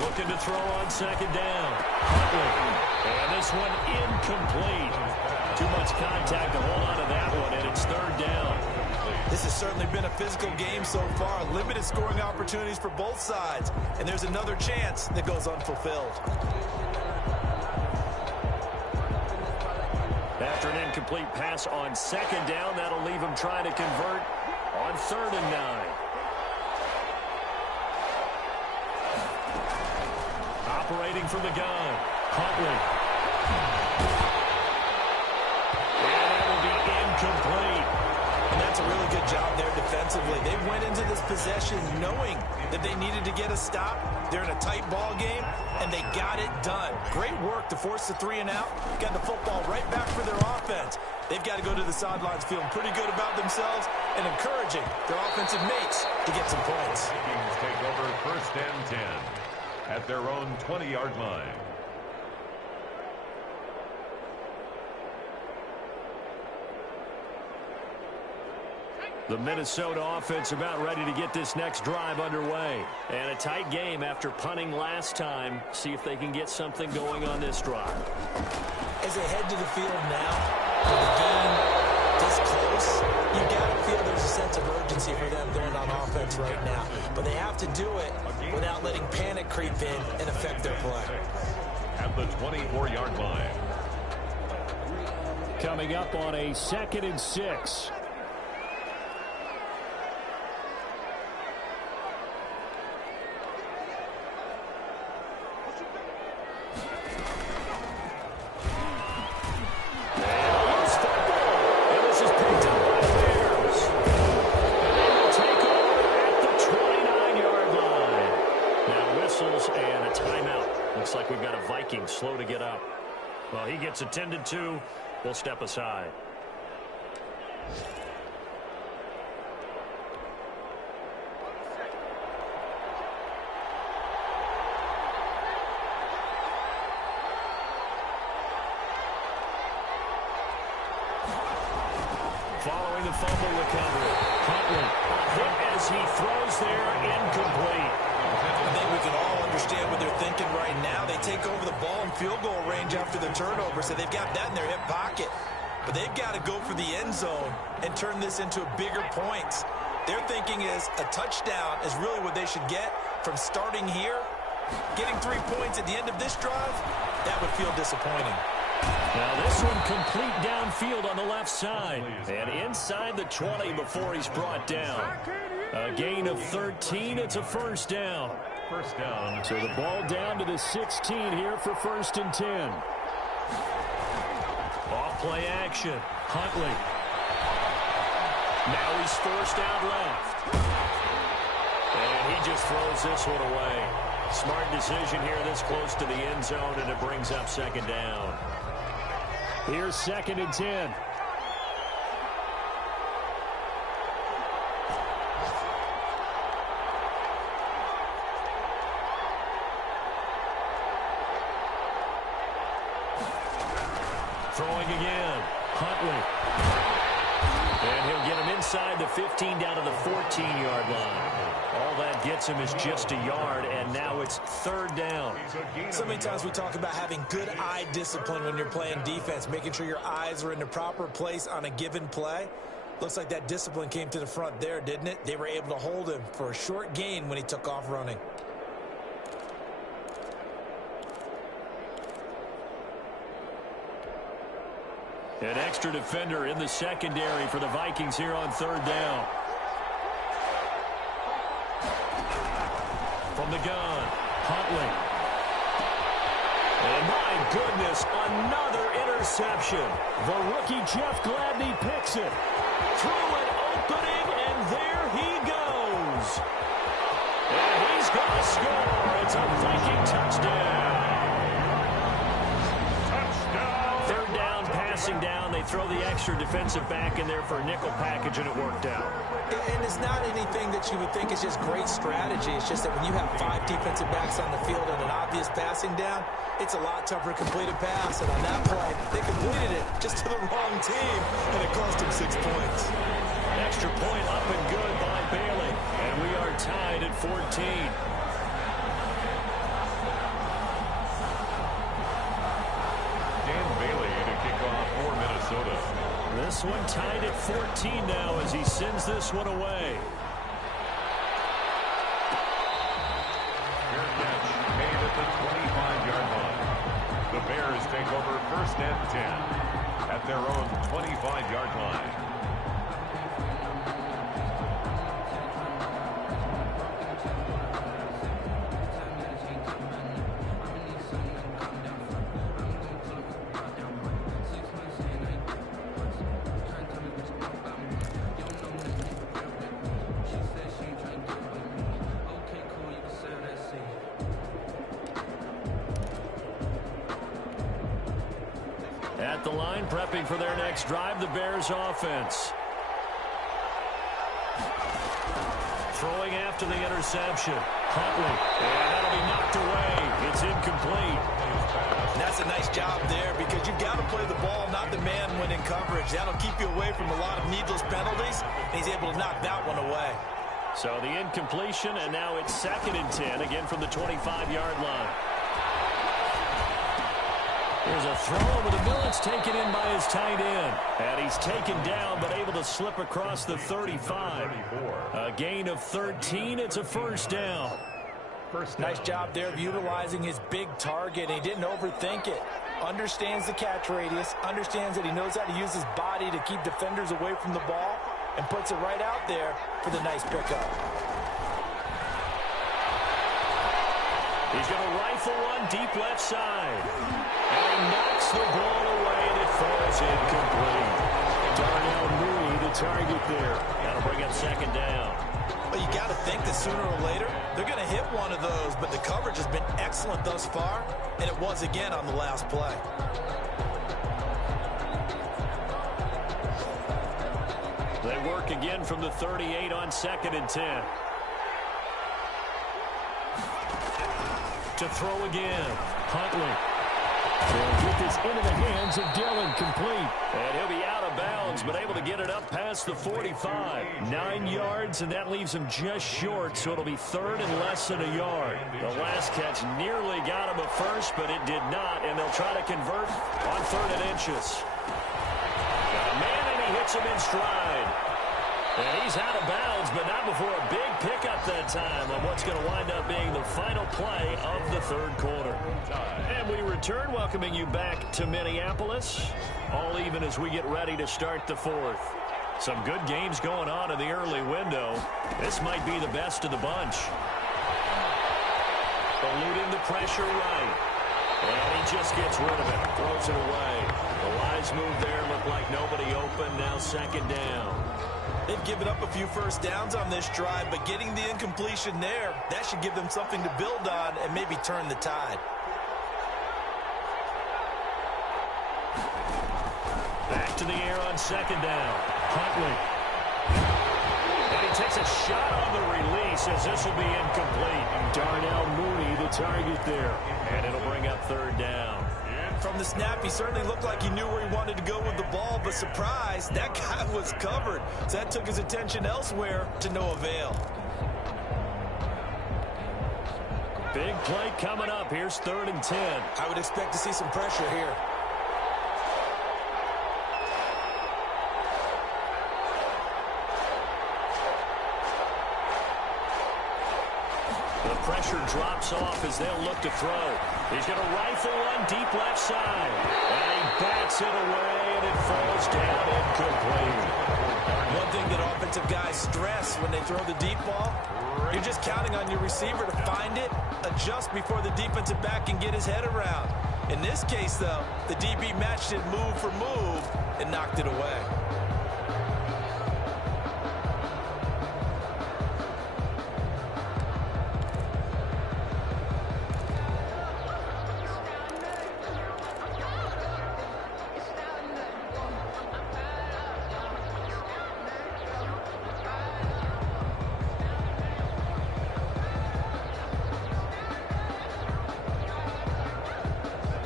Looking to throw on second down. And this one incomplete. Too much contact to hold on to that one, and it's third down. This has certainly been a physical game so far. Limited scoring opportunities for both sides. And there's another chance that goes unfulfilled. After an incomplete pass on second down, that'll leave him trying to convert on 3rd and 9. Operating from the gun, Huntley. And that will be incomplete. And that's a really good job there defensively. They went into this possession knowing that they needed to get a stop. They're in a tight ball game, and they got it done. Great work to force the 3 and out. Got the football right back for their offense. They've got to go to the sidelines feeling pretty good about themselves and encouraging their offensive mates to get some points. Vikings take over 1st and 10 at their own 20-yard line. The Minnesota offense about ready to get this next drive underway. And a tight game after punting last time. See if they can get something going on this drive. As they head to the field now, with the game this close, you got to feel there's a sense of urgency for them going on offense right now. But they have to do it without letting panic creep in and affect their play. At the 24-yard line. Coming up on a 2nd and 6. And a timeout. Looks like we've got a Viking slow to get up. Well, he gets attended to. We'll step aside. Following the fumble recovery. Huntley, hit as he throws there, incomplete. I think we can all understand what they're thinking right now. They take over the ball in field goal range after the turnover, so they've got that in their hip pocket. But they've got to go for the end zone and turn this into bigger points. Their thinking is a touchdown is really what they should get from starting here. Getting 3 points at the end of this drive, that would feel disappointing. Now this one complete downfield on the left side. And inside the 20 before he's brought down. A gain of 13. It's a first down. First down. So the ball down to the 16 here for 1st and 10. Off play action. Huntley. Now he's forced out left. And he just throws this one away. Smart decision here this close to the end zone, and it brings up 2nd down. Here's 2nd and 10. Throwing again. Huntley. And he'll get him inside the 15 down to the 14-yard line. All that gets him is just a yard, and now it's 3rd down. So many times we talk about having good eye discipline when you're playing defense, making sure your eyes are in the proper place on a given play. Looks like that discipline came to the front there, didn't it? They were able to hold him for a short gain when he took off running. An extra defender in the secondary for the Vikings here on 3rd down. From the gun, Huntley. And my goodness, another interception. The rookie Jeff Gladney picks it. Through an opening, and there he goes. And he's going to score. It's a Viking touchdown. Third down, passing down. They throw the extra defensive back in there for a nickel package, and it worked out. And it's not anything that you would think is just great strategy. It's just that when you have 5 defensive backs on the field and an obvious passing down, it's a lot tougher to complete a pass. And on that play, they completed it just to the wrong team, and it cost them 6 points. Extra point up and good by Bailey. And we are tied at 14. This one tied at 14 now as he sends this one away. Fair catch made at the 25-yard line. The Bears take over 1st and 10 at their own 25-yard line. At the line, prepping for their next drive, the Bears offense. Throwing after the interception. Huntley. And that'll be knocked away. It's incomplete. And that's a nice job there because you've got to play the ball, not the man when in coverage. That'll keep you away from a lot of needless penalties. And he's able to knock that one away. So the incompletion, and now it's 2nd and 10, again from the 25-yard line. Here's a throw over the middle. It's taken in by his tight end. And he's taken down but able to slip across the 35. A gain of 13. It's a first down. Nice job there of utilizing his big target. He didn't overthink it. Understands the catch radius. Understands that he knows how to use his body to keep defenders away from the ball. And puts it right out there for the nice pickup. He's going to rifle one deep left side. And he knocks the ball away, and it falls incomplete. Darnell Mooney, the target there. That'll bring up 2nd down. Well, you got to think that sooner or later, they're going to hit one of those. But the coverage has been excellent thus far, and it was again on the last play. They work again from the 38 on 2nd and 10. To throw again. Huntley. They'll get this into the hands of Dillon, complete. And he'll be out of bounds, but able to get it up past the 45. 9 yards, and that leaves him just short, so it'll be third and less than a yard. The last catch nearly got him a first, but it did not, and they'll try to convert on 3rd and inches. Got a man, and he hits him in stride. And he's out of bounds, but not before a big pickup that time on what's going to wind up being the final play of the 3rd quarter. And we return, welcoming you back to Minneapolis, all even as we get ready to start the 4th. Some good games going on in the early window. This might be the best of the bunch. Eluding the pressure right. And he just gets rid of it, throws it away. The wise move there, looked like nobody open, now 2nd down. They've given up a few first downs on this drive, but getting the incompletion there, that should give them something to build on and maybe turn the tide. Back to the air on 2nd down. Huntley. And he takes a shot on the release as this will be incomplete. Darnell Mooney, the target there. And it'll bring up 3rd down. From the snap, he certainly looked like he knew where he wanted to go with the ball, but surprise, that guy was covered. So that took his attention elsewhere to no avail. Big play coming up. Here's 3rd and 10. I would expect to see some pressure here. The pressure drops off as they'll look to throw. He's going to rifle one deep left side. And he bats it away, and it falls down incomplete. One thing that offensive guys stress when they throw the deep ball, you're just counting on your receiver to find it, adjust before the defensive back can get his head around. In this case, though, the DB matched it move for move and knocked it away.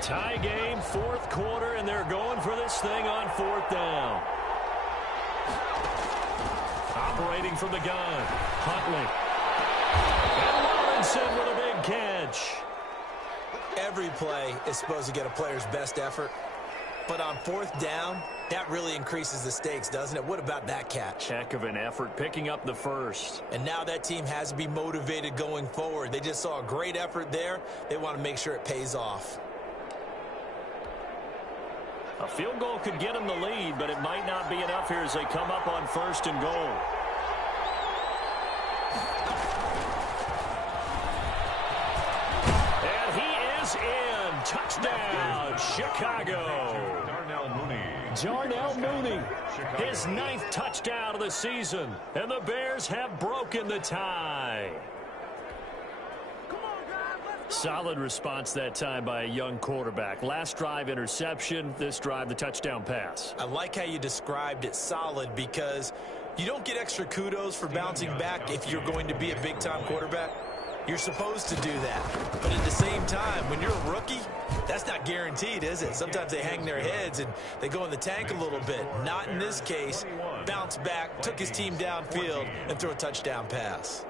Tie game, 4th quarter, and they're going for this thing on 4th down. Operating from the gun, Huntley. And Robinson with a big catch. Every play is supposed to get a player's best effort, but on 4th down, that really increases the stakes, doesn't it? What about that catch? Heck of an effort, picking up the first. And now that team has to be motivated going forward. They just saw a great effort there. They want to make sure it pays off. A field goal could get them the lead, but it might not be enough here as they come up on 1st and goal. And he is in. Touchdown, Chicago. Darnell Mooney, his 9th touchdown of the season. And the Bears have broken the tie. Solid response that time by a young quarterback. Last drive, interception. This drive, the touchdown pass. I like how you described it, solid, because you don't get extra kudos for bouncing back if you're going to be a big-time quarterback. You're supposed to do that. But at the same time, when you're a rookie, that's not guaranteed, is it? Sometimes they hang their heads and they go in the tank a little bit. Not in this case. Bounce back, took his team downfield, and threw a touchdown pass.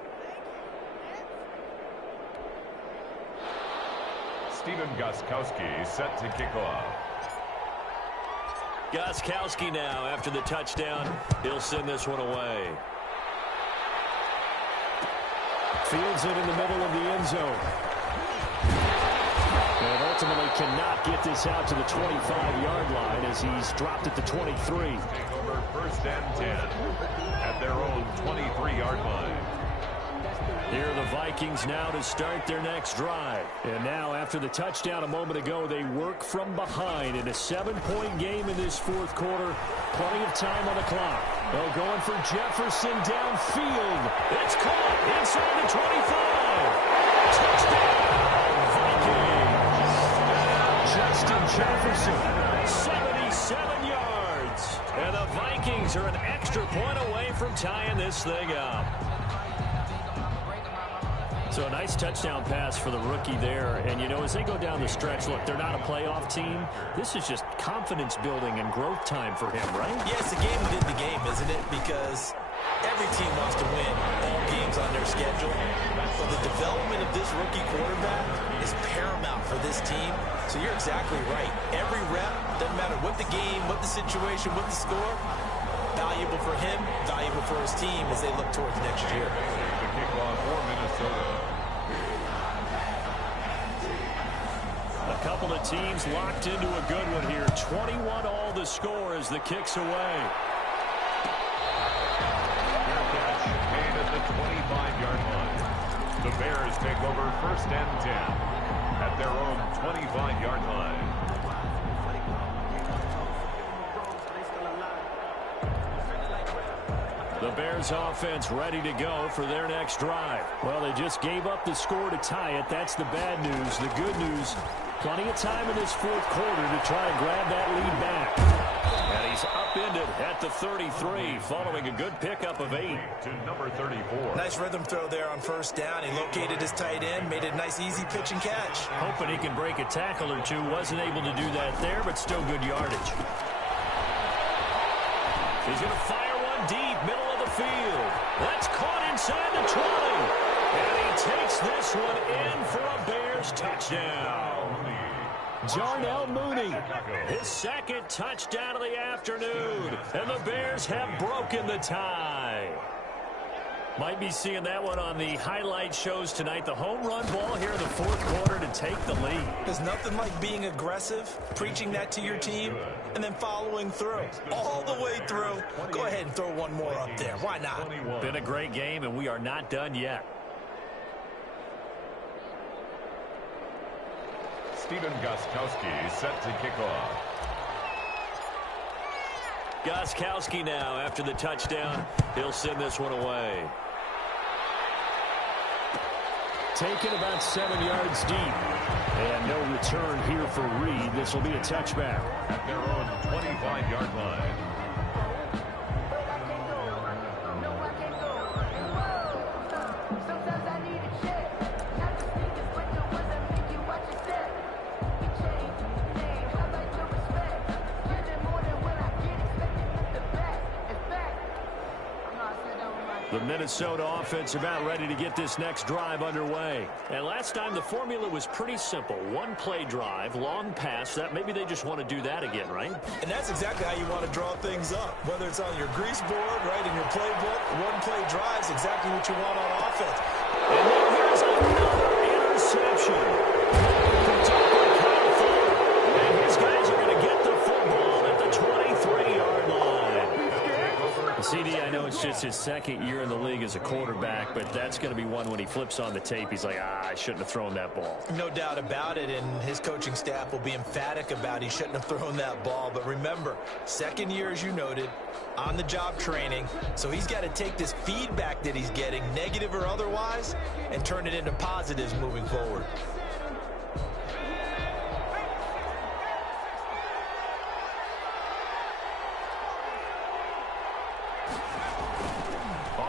Stephen Gostkowski set to kick off. Gostkowski now after the touchdown. He'll send this one away. Fields it in the middle of the end zone. And ultimately cannot get this out to the 25-yard line as he's dropped at the 23. Take over 1st and 10 at their own 23-yard line. Here are the Vikings now to start their next drive. And now after the touchdown a moment ago, they work from behind in a 7-point game in this 4th quarter. Plenty of time on the clock. They're going for Jefferson downfield. It's caught inside the 25. Touchdown, Vikings. Justin Jefferson, 77 yards. And the Vikings are an extra point away from tying this thing up. So a nice touchdown pass for the rookie there. And, you know, as they go down the stretch, look, they're not a playoff team. This is just confidence building and growth time for him, right? Yeah, it's a game within the game, isn't it? Because every team wants to win all games on their schedule. But the development of this rookie quarterback is paramount for this team. So you're exactly right. Every rep, doesn't matter what the game, what the situation, what the score, valuable for him, valuable for his team as they look towards next year. The kickoff for Minnesota. A couple of teams locked into a good one here. 21 all the score as the kick's away. Made at the 25-yard line. The Bears take over 1st and 10 at their own 25-yard line. The Bears offense ready to go for their next drive. Well, they just gave up the score to tie it. That's the bad news. The good news, plenty of time in this fourth quarter to try and grab that lead back. And he's upended at the 33, following a good pickup of 8. To number 34. Nice rhythm throw there on 1st down. He located his tight end, made it a nice easy pitch and catch. Hoping he can break a tackle or two. Wasn't able to do that there, but still good yardage. He's going to fire one deep, middle of the field. That's caught inside the 20. And he takes this one in for a Bears touchdown. Jarnell Mooney, his 2nd touchdown of the afternoon. And the Bears have broken the tie. Might be seeing that one on the highlight shows tonight. The home run ball here in the fourth quarter to take the lead. There's nothing like being aggressive, preaching that to your team, and then following through. All the way through. Go ahead and throw one more up there. Why not? Been a great game, and we are not done yet. Stephen Gostkowski set to kick off. Gostkowski now after the touchdown. He'll send this one away. Taken about 7 yards deep. And no return here for Reed. This will be a touchback. At their own 25-yard line. The Minnesota offense about ready to get this next drive underway. And last time the formula was pretty simple. One play drive, long pass. That maybe they just want to do that again, right? And that's exactly how you want to draw things up. Whether it's on your grease board, right, in your playbook, one play drives exactly what you want on offense. And then here's another interception. And his guys are going to get the football at the 23-yard line. CD, I know it's just his 2nd year in the league as a quarterback, but that's going to be one when he flips on the tape. He's like, I shouldn't have thrown that ball. No doubt about it, and his coaching staff will be emphatic about he shouldn't have thrown that ball. But remember, 2nd year, as you noted, on-the-job training, so he's got to take this feedback that he's getting, negative or otherwise, and turn it into positives moving forward.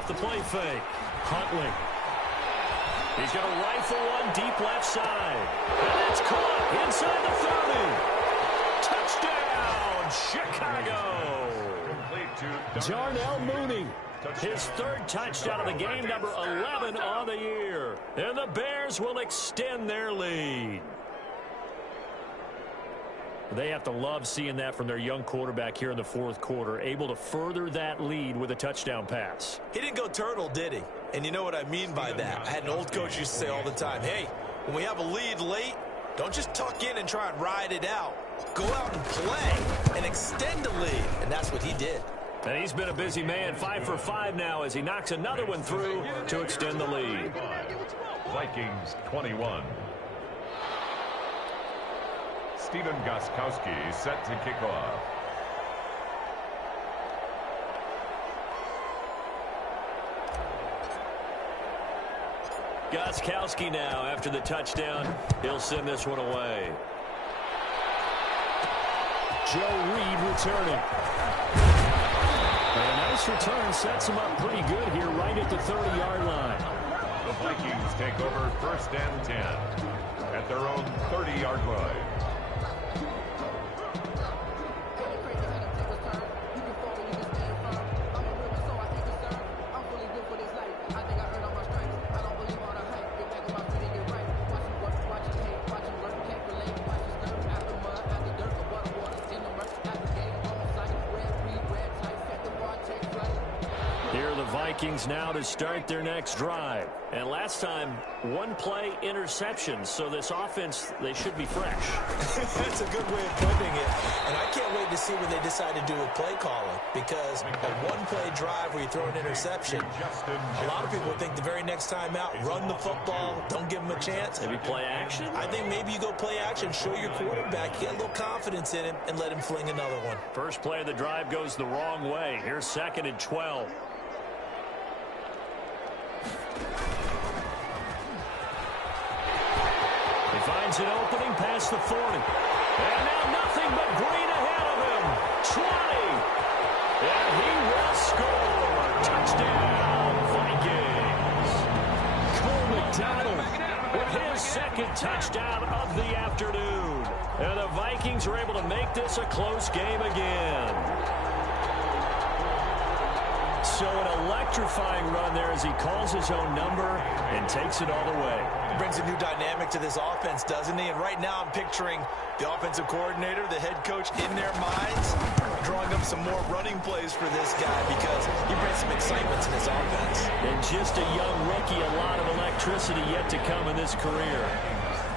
The play fake. Huntley. He's going to rifle one deep left side. And it's caught inside the 30. Touchdown, Chicago. Jarnell Mooney. His 3rd touchdown of the game, number 11 on the year. And the Bears will extend their lead. They have to love seeing that from their young quarterback here in the fourth quarter, able to further that lead with a touchdown pass. He didn't go turtle, did he? And you know what I mean by that. I had an old coach used to say all the time, hey, when we have a lead late, don't just tuck in and try and ride it out. Go out and play and extend the lead. And that's what he did. And he's been a busy man, 5 for 5 now as he knocks another one through to extend the lead. Vikings 21. Stephen Gostkowski set to kick off. Gostkowski now after the touchdown. He'll send this one away. Joe Reed returning. And a nice return sets him up pretty good here right at the 30-yard line. The Vikings take over 1st and 10 at their own 30-yard line. Here are the Vikings now to start their next drive. And last time, one play interception. So this offense, they should be fresh. That's a good way of putting it. And I can't wait to see what they decide to do with play calling. Because a one-play drive where you throw an interception, a lot of people think the very next time out, run the football, don't give them a chance. Maybe play action? I think maybe you go play action, show your quarterback, get a little confidence in him, and let him fling another one. First play of the drive goes the wrong way. Here's 2nd and 12. He finds an opening past the 40. And now nothing but green ahead of him. 20. And he will score. Touchdown, Vikings. Cole McDonald with his 2nd touchdown of the afternoon. And the Vikings are able to make this a close game again. So an electrifying run there as he calls his own number and takes it all the way. Brings a new dynamic to this offense, doesn't he? And right now I'm picturing the offensive coordinator, the head coach in their minds, drawing up some more running plays for this guy because he brings some excitement to this offense. And just a young rookie, a lot of electricity yet to come in this career.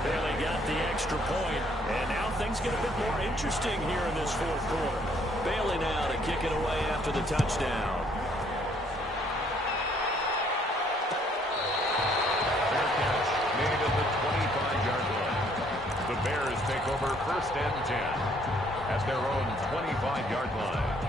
Barely got the extra point, and now things get a bit more interesting here in this 4th quarter. Bailey now to kick it away after the touchdown. The Bears take over 1st and 10 at their own 25-yard line.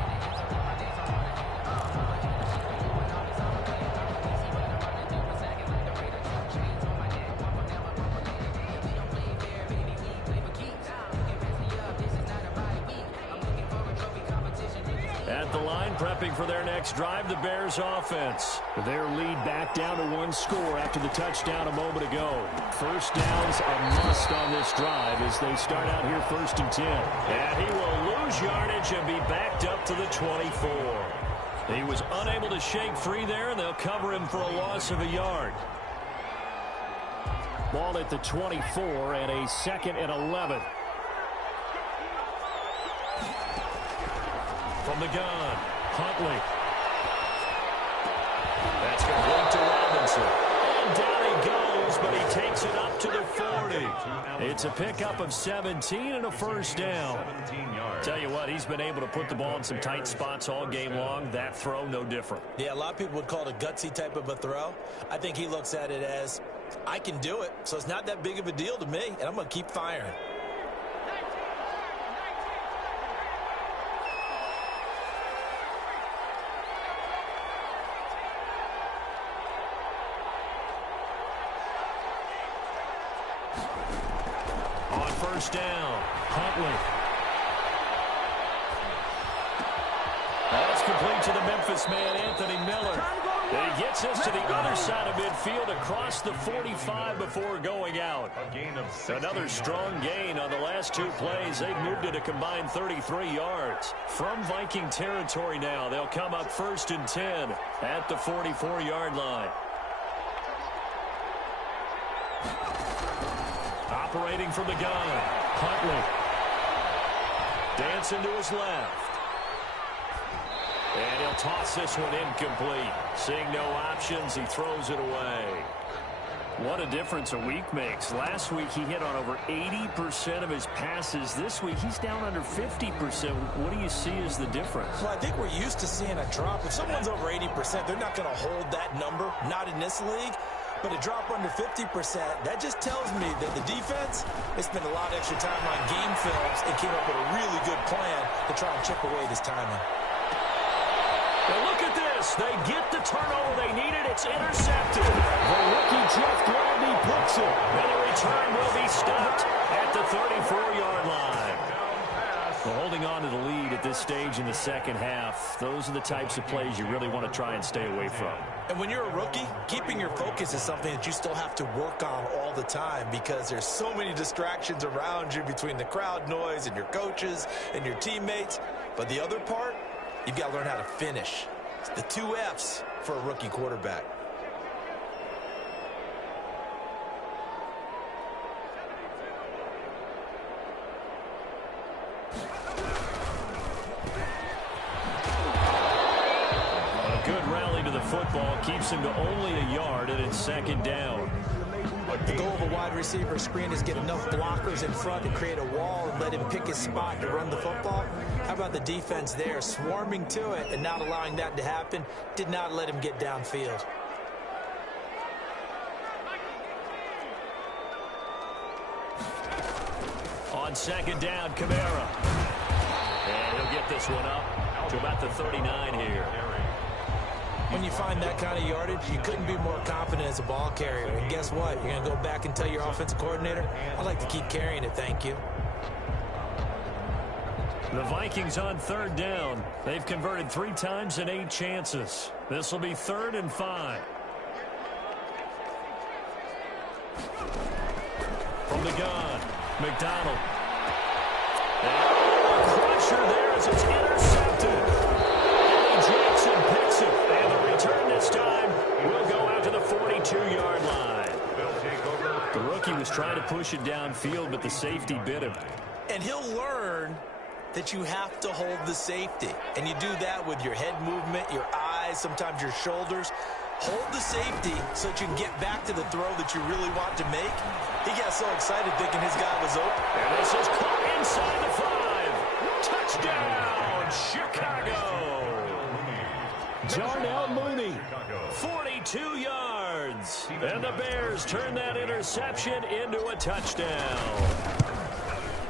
At the line, prepping for their next drive, the Bears offense. Their lead back down to 1 score after the touchdown a moment ago. First downs a must on this drive as they start out here 1st and 10. And he will lose yardage and be backed up to the 24. He was unable to shake free there, and they'll cover him for a loss of a yard. Ball at the 24 and a 2nd and 11. From the gun, Huntley. That's complete to Robinson. And down he goes, but he takes it up to the 40. It's a pickup of 17 and a first down. Tell you what, he's been able to put the ball in some tight spots all game long. That throw, no different. Yeah, a lot of people would call it a gutsy type of a throw. I think he looks at it as, I can do it, so it's not that big of a deal to me, and I'm going to keep firing. On first down, Huntley. That's complete to the Memphis man, Anthony Miller. And he gets us to the other side of midfield across the 45 before going out. Another strong gain on the last 2 plays. They've moved it a combined 33 yards. From Viking territory now, they'll come up 1st and 10 at the 44-yard line. Operating from the gun, Huntley. Dancing to his left. And he'll toss this one incomplete. Seeing no options, he throws it away. What a difference a week makes. Last week, he hit on over 80% of his passes. This week, he's down under 50%. What do you see as the difference? Well, I think we're used to seeing a drop. If someone's over 80%, they're not going to hold that number, not in this league. But a drop under 50%, that just tells me that the defense has spent a lot of extra time on game films and came up with a really good plan to try and chip away this timing. And look at this. They get the turnover they needed. It's intercepted. The rookie Jeff Gladney puts it. And the return will be stopped at the 34-yard line. Well, holding on to the lead at this stage in the second half, those are the types of plays you really want to try and stay away from. And when you're a rookie, keeping your focus is something that you still have to work on all the time because there's so many distractions around you between the crowd noise and your coaches and your teammates. But the other part, you've got to learn how to finish. It's the 2 F's for a rookie quarterback. Football keeps him to only a yard, and it's second down. The goal of a wide receiver screen is get enough blockers in front to create a wall and let him pick his spot to run the football. How about the defense there, swarming to it and not allowing that to happen? Did not let him get downfield. On second down, Kamara. And he'll get this one up to about the 39 here. When you find that kind of yardage, you couldn't be more confident as a ball carrier. And guess what? You're going to go back and tell your offensive coordinator, I'd like to keep carrying it, thank you. The Vikings on third down. They've converted 3 times in 8 chances. This will be 3rd and 5. From the gun, McDonald. And crusher there as it's intercepted. Jackson picks it, and the return this time will go out to the 42-yard line. The rookie was trying to push it downfield, but the safety bit him. And he'll learn that you have to hold the safety. And you do that with your head movement, your eyes, sometimes your shoulders. Hold the safety so that you can get back to the throw that you really want to make. He got so excited thinking his guy was open. And this is caught inside the 5. Touchdown, Chicago. Darnell Mooney, 42 yards. And the Bears turn that interception into a touchdown.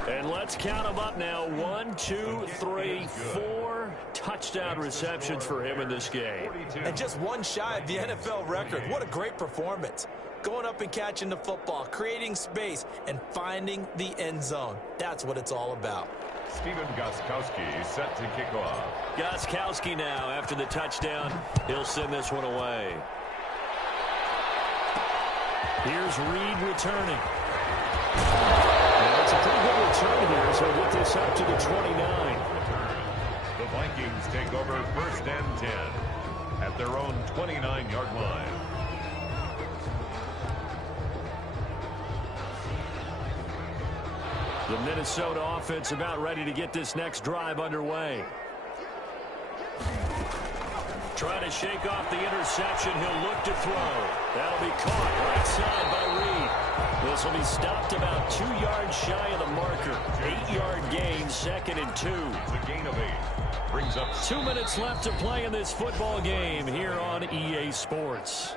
And let's count them up now. 1, 2, 3, 4 touchdown receptions for him in this game. And just one shy of the NFL record. What a great performance. Going up and catching the football, creating space, and finding the end zone. That's what it's all about. Stephen Gostkowski set to kick off. Gostkowski now, after the touchdown, he'll send this one away. Here's Reed returning. It's a pretty good return here, so we'll get this up to the 29. The Vikings take over 1st and 10 at their own 29-yard line. The Minnesota offense about ready to get this next drive underway. Trying to shake off the interception. He'll look to throw. That'll be caught right side by Reed. This will be stopped about 2 yards shy of the marker. 8-yard gain, 2nd and 2. The gain of 8 brings up 2 minutes left to play in this football game here on EA Sports.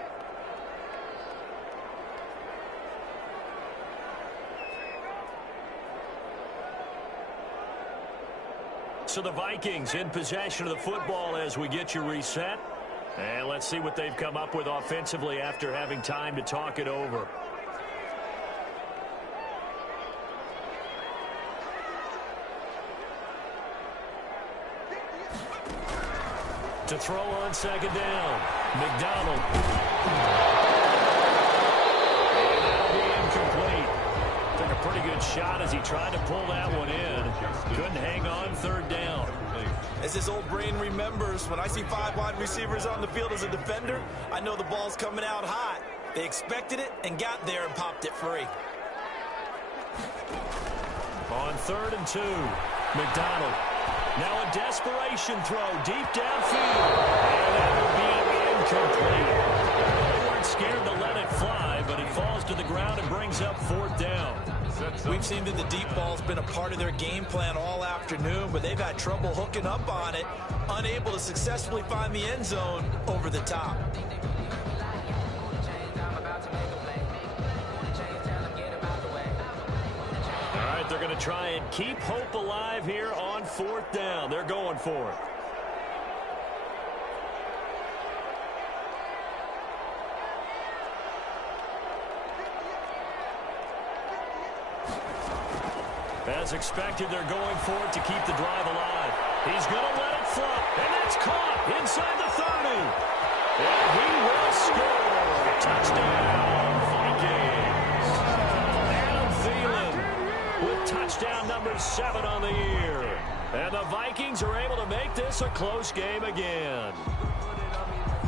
So the Vikings in possession of the football as we get you reset. And let's see what they've come up with offensively after having time to talk it over. To throw on second down, McDonald. And that'll be incomplete. Took a pretty good shot as he tried to pull that one in. Couldn't hang on, 3rd down. As his old brain remembers, when I see 5 wide receivers on the field as a defender, I know the ball's coming out hot. They expected it and got there and popped it free. On 3rd and 2, McDonald. Now a desperation throw deep downfield. And that will be incomplete. They weren't scared to let it fly, but he falls to the ground and brings up 4th down. We've seen that the deep ball's been a part of their game plan all afternoon, but they've had trouble hooking up on it, unable to successfully find the end zone over the top. All right, they're going to try and keep hope alive here on 4th down. They're going for it. As expected, they're going for it to keep the drive alive. He's going to let it fly, and that's caught inside the 30. And he will score. Touchdown, Vikings. Adam Thielen with touchdown number 7 on the year. And the Vikings are able to make this a close game again.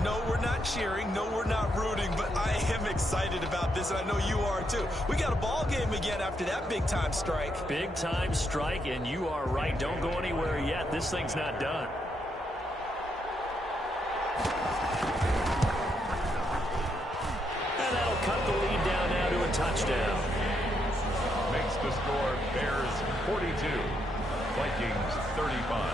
No, we're not cheering. No, we're not rooting, but I am excited about this, and I know you are too. We got a ball game again after that big-time strike. Big-time strike, and you are right. Don't go anywhere yet. This thing's not done. And that'll cut the lead down now to a touchdown. Makes the score Bears 42, Vikings 35.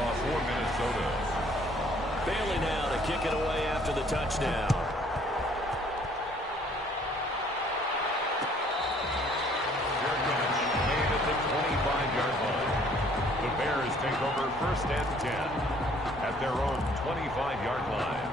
For Minnesota. Bailey now to kick it away after the touchdown. Fair catch made at the 25-yard line. The Bears take over 1st and 10 at their own 25-yard line.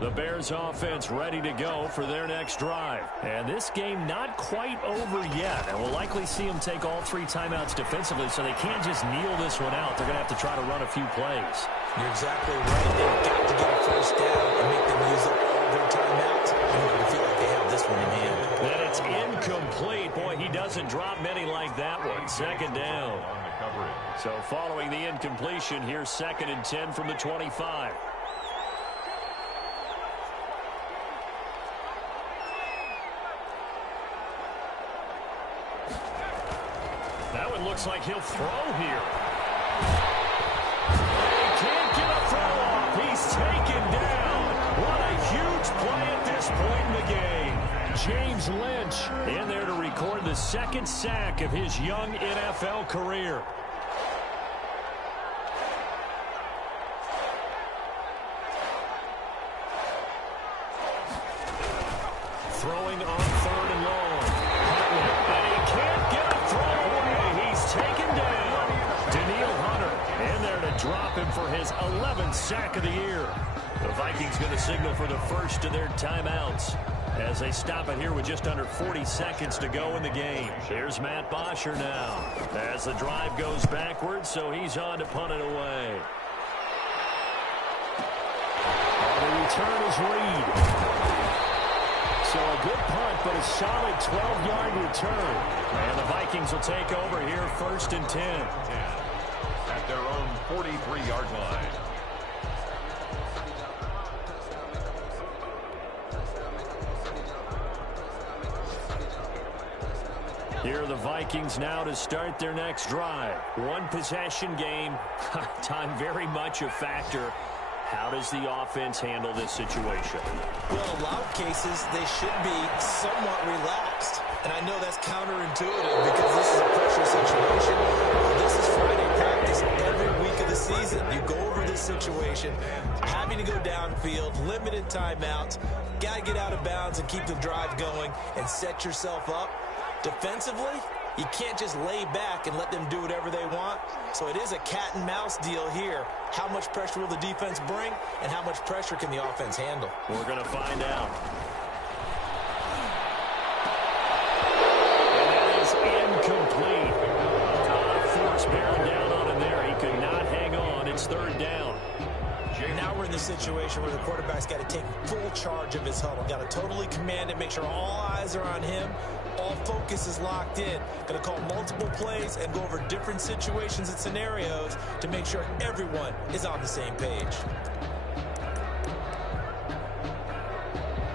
The Bears offense ready to go for their next drive. And this game not quite over yet. And we'll likely see them take all 3 timeouts defensively, so they can't just kneel this one out. They're going to have to try to run a few plays. You're exactly right. They've got to get a 1st down and make them use up all their timeouts. I feel like they have this one in hand. And it's incomplete. Boy, he doesn't drop many like that one. 2nd down. On the coverage. So following the incompletion, here's 2nd and 10 from the 25. Looks like he'll throw here. He can't get a throw off. He's taken down. What a huge play at this point in the game. James Lynch in there to record the 2nd sack of his young NFL career. Throwing on 3rd and long. And he can't get a throw away. Taken down. Daniil Hunter in there to drop him for his 11th sack of the year. The Vikings going to signal for the first of their timeouts as they stop it here with just under 40 seconds to go in the game. Here's Matt Bosher now as the drive goes backwards, so he's on to punt it away. The return is Reed. So a good punt, but a solid 12-yard return. And the Vikings will take over here 1st and 10. At their own 43-yard line. Here are the Vikings now to start their next drive. 1-possession game. Time very much a factor. How does the offense handle this situation? Well, in a lot of cases, they should be somewhat relaxed. And I know that's counterintuitive because this is a pressure situation. This is Friday practice. Every week of the season, you go over this situation, having to go downfield, limited timeouts, got to get out of bounds and keep the drive going and set yourself up. Defensively, you can't just lay back and let them do whatever they want. So it is a cat and mouse deal here. How much pressure will the defense bring, and how much pressure can the offense handle? We're going to find out. And that is incomplete. Force bearing down on him there. He could not hang on. It's 3rd down. Now we're in the situation where the quarterback's got to take full charge of his huddle. Got to totally command it, make sure all eyes are on him. All focus is locked in. Going to call multiple plays and go over different situations and scenarios to make sure everyone is on the same page.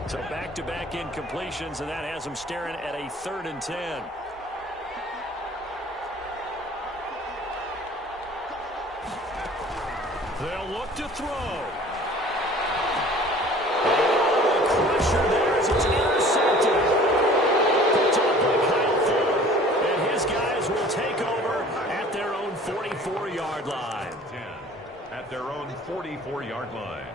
So back-to-back incompletions, and that has him staring at a 3rd and 10. They'll look to throw. Pressure there as it's intercepted. Picked up by Kyle Fuller. And his guys will take over at their own 44-yard line. 10 at their own 44-yard line.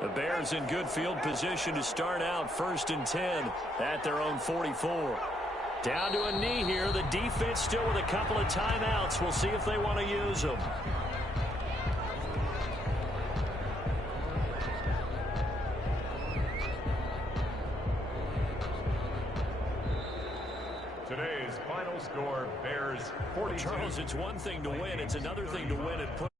The Bears in good field position to start out 1st and 10 at their own 44. Down to a knee here. The defense still with a couple of timeouts. We'll see if they want to use them. Today's final score, Bears 42. Charles, it's one thing to win. It's another thing to win and put